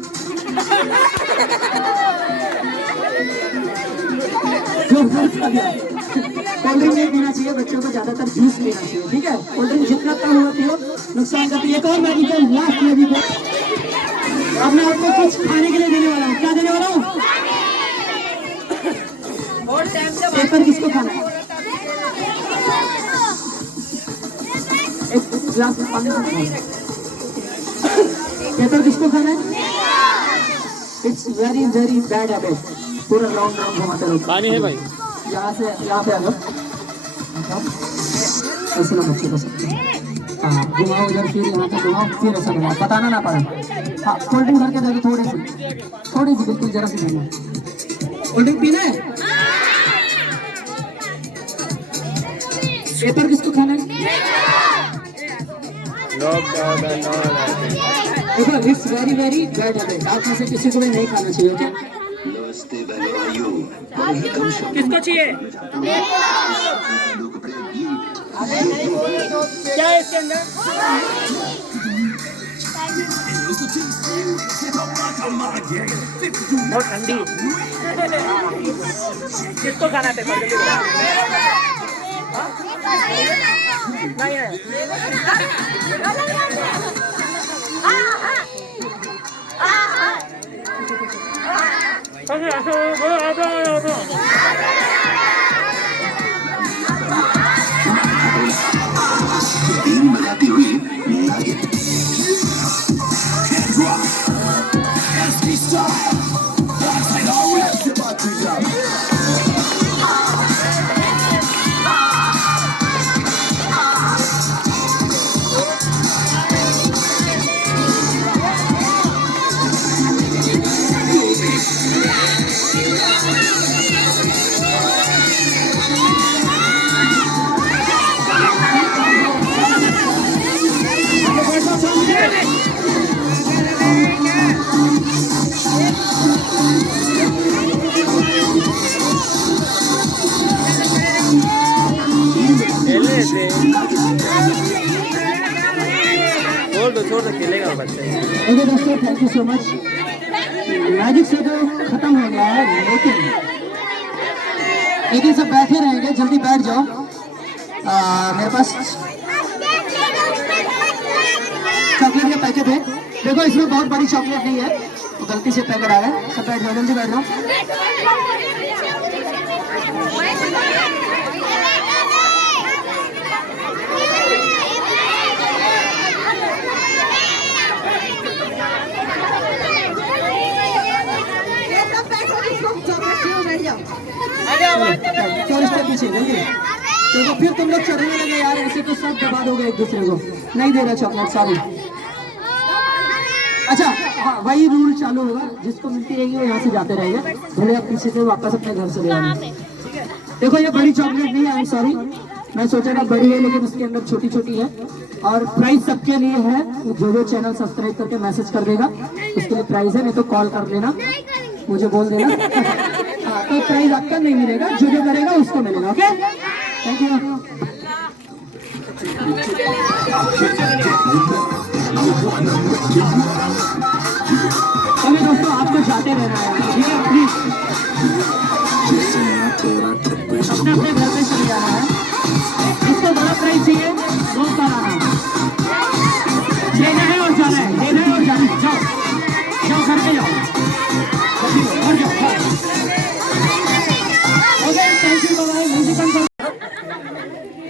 कोल्ड ड्रिंक नहीं पीना चाहिए, बच्चों को ज्यादातर जूस पीना चाहिए, ठीक है? कोल्ड ड्रिंक जितना कम हुआ पियो, नुकसान करती है। कौन मैजिक है? लास्ट मैजिक है। अब मैं आपको कुछ खाने के लिए देने वाला हूँ। क्या देने वाला हूँ? पेपर किसको खाना है? एक गिलास में पानी। पेपर किसको खाना है? It's very very bad habit. पूरा राउंड राउंड घुमाते रहो। पानी है भाई। यहाँ से यहाँ पे आ जाओ। ऐसे ना बच्चे को सकते। हाँ घुमाओ इधर, फिर यहाँ पे घुमाओ, फिर ऐसा घुमाओ, बताना ना पड़े। हाँ कोल्ड ड्रिंक भर के दे दो, थोड़ी सी बिल्कुल जरा सी देना। कोल्ड ड्रिंक पीना है? पेपर किसको खाना है? देखो it's very very bad habit. आप में से किसी को भी नहीं खाना चाहिए। ओके नमस्ते बहनों भाइयों, बड़े ही कम शब्दों किसको चाहिए? में लोकप्रिय गीत क्या है इसके अंदर? बहुत ठंडी। किसको खाना पेपर? नहीं है। बीन बजाती हुई नागिन। छोड़ दो खेलेगा बच्चा। ओके दोस्तों, thank you so much. Magic से तो खत्म हो गया है, लेकिन सब बैठे रहेंगे। जल्दी बैठ जाओ। मेरे पास चॉकलेट का पैकेट है। देखो इसमें बहुत बड़ी चॉकलेट नहीं है, तो गलती से पैकेट आ गया। सब बैठ जाओ, जल्दी बैठ जाओ। पीछे जल्दी, क्योंकि फिर तुम लोग चढ़ने लगे यार। ऐसे तो सब दबा दोगे एक दूसरे को। नहीं दे रहा चॉकलेट, सॉरी। अच्छा हाँ, वही रूल चालू होगा। जिसको मिलती रहेगी वो यहाँ से जाते रहेगा। भले आप पीछे से वापस अपने घर से ले आना। देखो ये बड़ी चॉकलेट नहीं है, आई एम सॉरी। मैं सोचा था बड़ी है, लेकिन उसके अंदर छोटी छोटी है। और प्राइस सबके लिए है। जो चैनल सब्सक्राइब करके मैसेज कर देगा उसके लिए प्राइस है। नहीं तो कॉल कर लेना, मुझे बोल देना। हाँ तो प्राइस आपका नहीं मिलेगा, जो करेगा उसको मिलेगा। Okay thank you. चलिए दोस्तों, आपको जाते रहना है, ठीक है? प्लीज अपने अपने घर पे चले जाना है। जिसको बड़ा प्राइस चाहिए वो पर आना है। लेना है और जाना है, लेना है और जाना है। जाओ जाओ, घर पे जाओ, घर जाओ। Okay thank you, bye. Music बंद करो।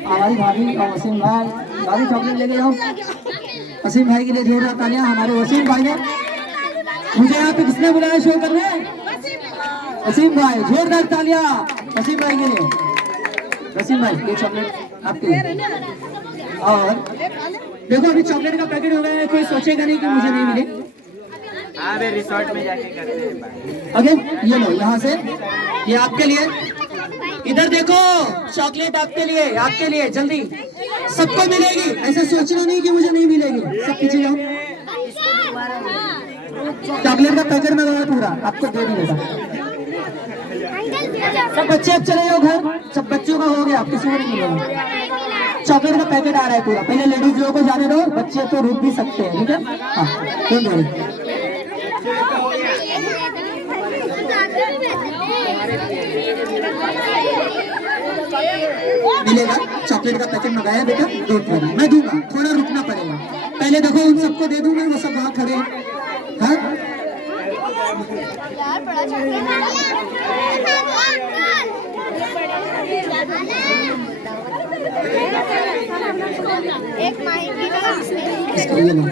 हमारी भाभी और वसीम भाई, भाभी चॉकलेट लेके जाओ। वसीम भाई के लिए जोरदार तालियां। हमारे वसीम भाई ने मुझे यहाँ पे किसने बुलाया शो करने? वसीम भाई, जोरदार तालियां वसीम भाई के लिए। वसीम भाई ये चॉकलेट आपके लिए। और देखो अभी चॉकलेट का पैकेट हो गया है। कोई सोचेगा नहीं कि मुझे नहीं मिले। अरे रिसोर्ट में जाके करते हैं। ओके ये लो, यहाँ से ये आपके लिए। इधर देखो, चॉकलेट आपके लिए जल्दी सबको मिलेगी। ऐसा सोचना नहीं कि मुझे नहीं मिलेगी। सब पीछे जाओ। चॉकलेट का पैकेट में गया पूरा, आपको दे देगा। सब बच्चे अब चले जाओ घर। सब बच्चों का हो गया, किसी को नहीं मिलेगा। चॉकलेट का पैकेट आ रहा है पूरा। पहले लेडीज लोगों को जाने दो, बच्चे तो रुक भी सकते हैं, ठीक है? हाँ डोंट वरी। मिलेगा। चॉकलेट का पैकेट मंगाया बेटा, डोंट वरी, मैं दूंगा। थोड़ा रुकना पड़ेगा। पहले देखो उन सबको दे दूं मैं, वो सब वहाँ खड़े हैं। हाँ यार बड़ा चॉकलेट एक माइक भी इसको ये ना,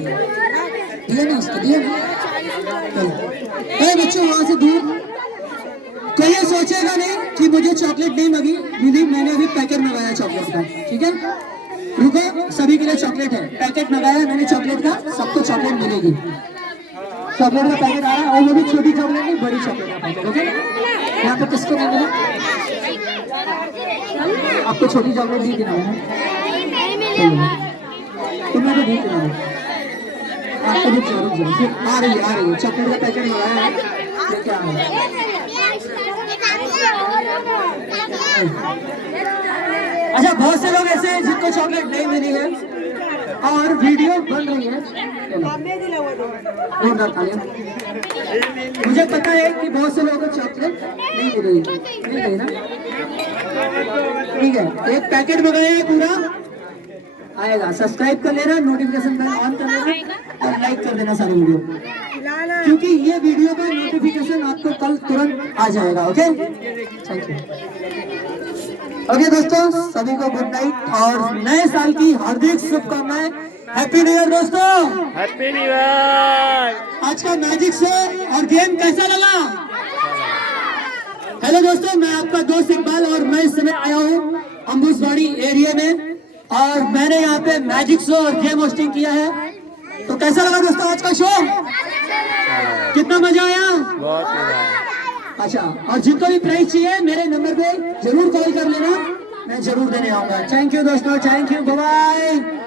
दिया ना उसको, दिया ना। बच्चों वहां से दूर। कोई ये सोचेगा नहीं कि मुझे चॉकलेट नहीं मिली, मैंने अभी पैकेट मंगाया चॉकलेट का, ठीक है। रुको, सभी के लिए चॉकलेट है, पैकेट मंगाया मैंने चॉकलेट का, सबको चॉकलेट मिलेगी। चॉकलेट का पैकेट आ रहा है, और वो भी छोटी चॉकलेट नहीं, बड़ी चॉकलेट का पैकेट, ओके। यहाँ पे किसको नहीं मिला? आपको छोटी चॉकलेट दी थी ना मैंने, तुम्हें तो दी थी मैंने, आपको भी जरूर आ रही है चॉकलेट का पैकेट मंगाया है, लेके आ रहा है। अच्छा, बहुत से लोग ऐसे हैं जिनको चॉकलेट नहीं मिली है और वीडियो बन रही है। मुझे पता है कि बहुत से लोगों को चॉकलेट नहीं मिली ना, ठीक है। एक पैकेट मंगाया है पूरा, आएगा। सब्सक्राइब कर लेना, नोटिफिकेशन बेल ऑन कर लेना और लाइक कर देना सारी वीडियो, क्योंकि ये वीडियो का नोटिफिकेशन आपको कल तुरंत आ जाएगा, ओके। Thank you. ओके दोस्तों, सभी को गुड नाइट और नए साल की हार्दिक शुभकामनाएं। हैप्पी न्यू ईयर दोस्तों, हैप्पी न्यू ईयर। आज का मैजिक शो और गेम कैसा लगा? हेलो दोस्तों, मैं आपका दोस्त इकबाल और मैं इस समय आया हूँ अम्बुसवाड़ी एरिया में और मैंने यहाँ पे मैजिक शो और गेम होस्टिंग किया है। तो कैसा लगा दोस्तों आज का शो? कितना मजा आया? बहुत मजा आया। अच्छा, और जिनको भी प्राइस चाहिए मेरे नंबर पे जरूर कॉल कर लेना, मैं जरूर देने आऊंगा। थैंक यू दोस्तों, थैंक यू, बाय बाय।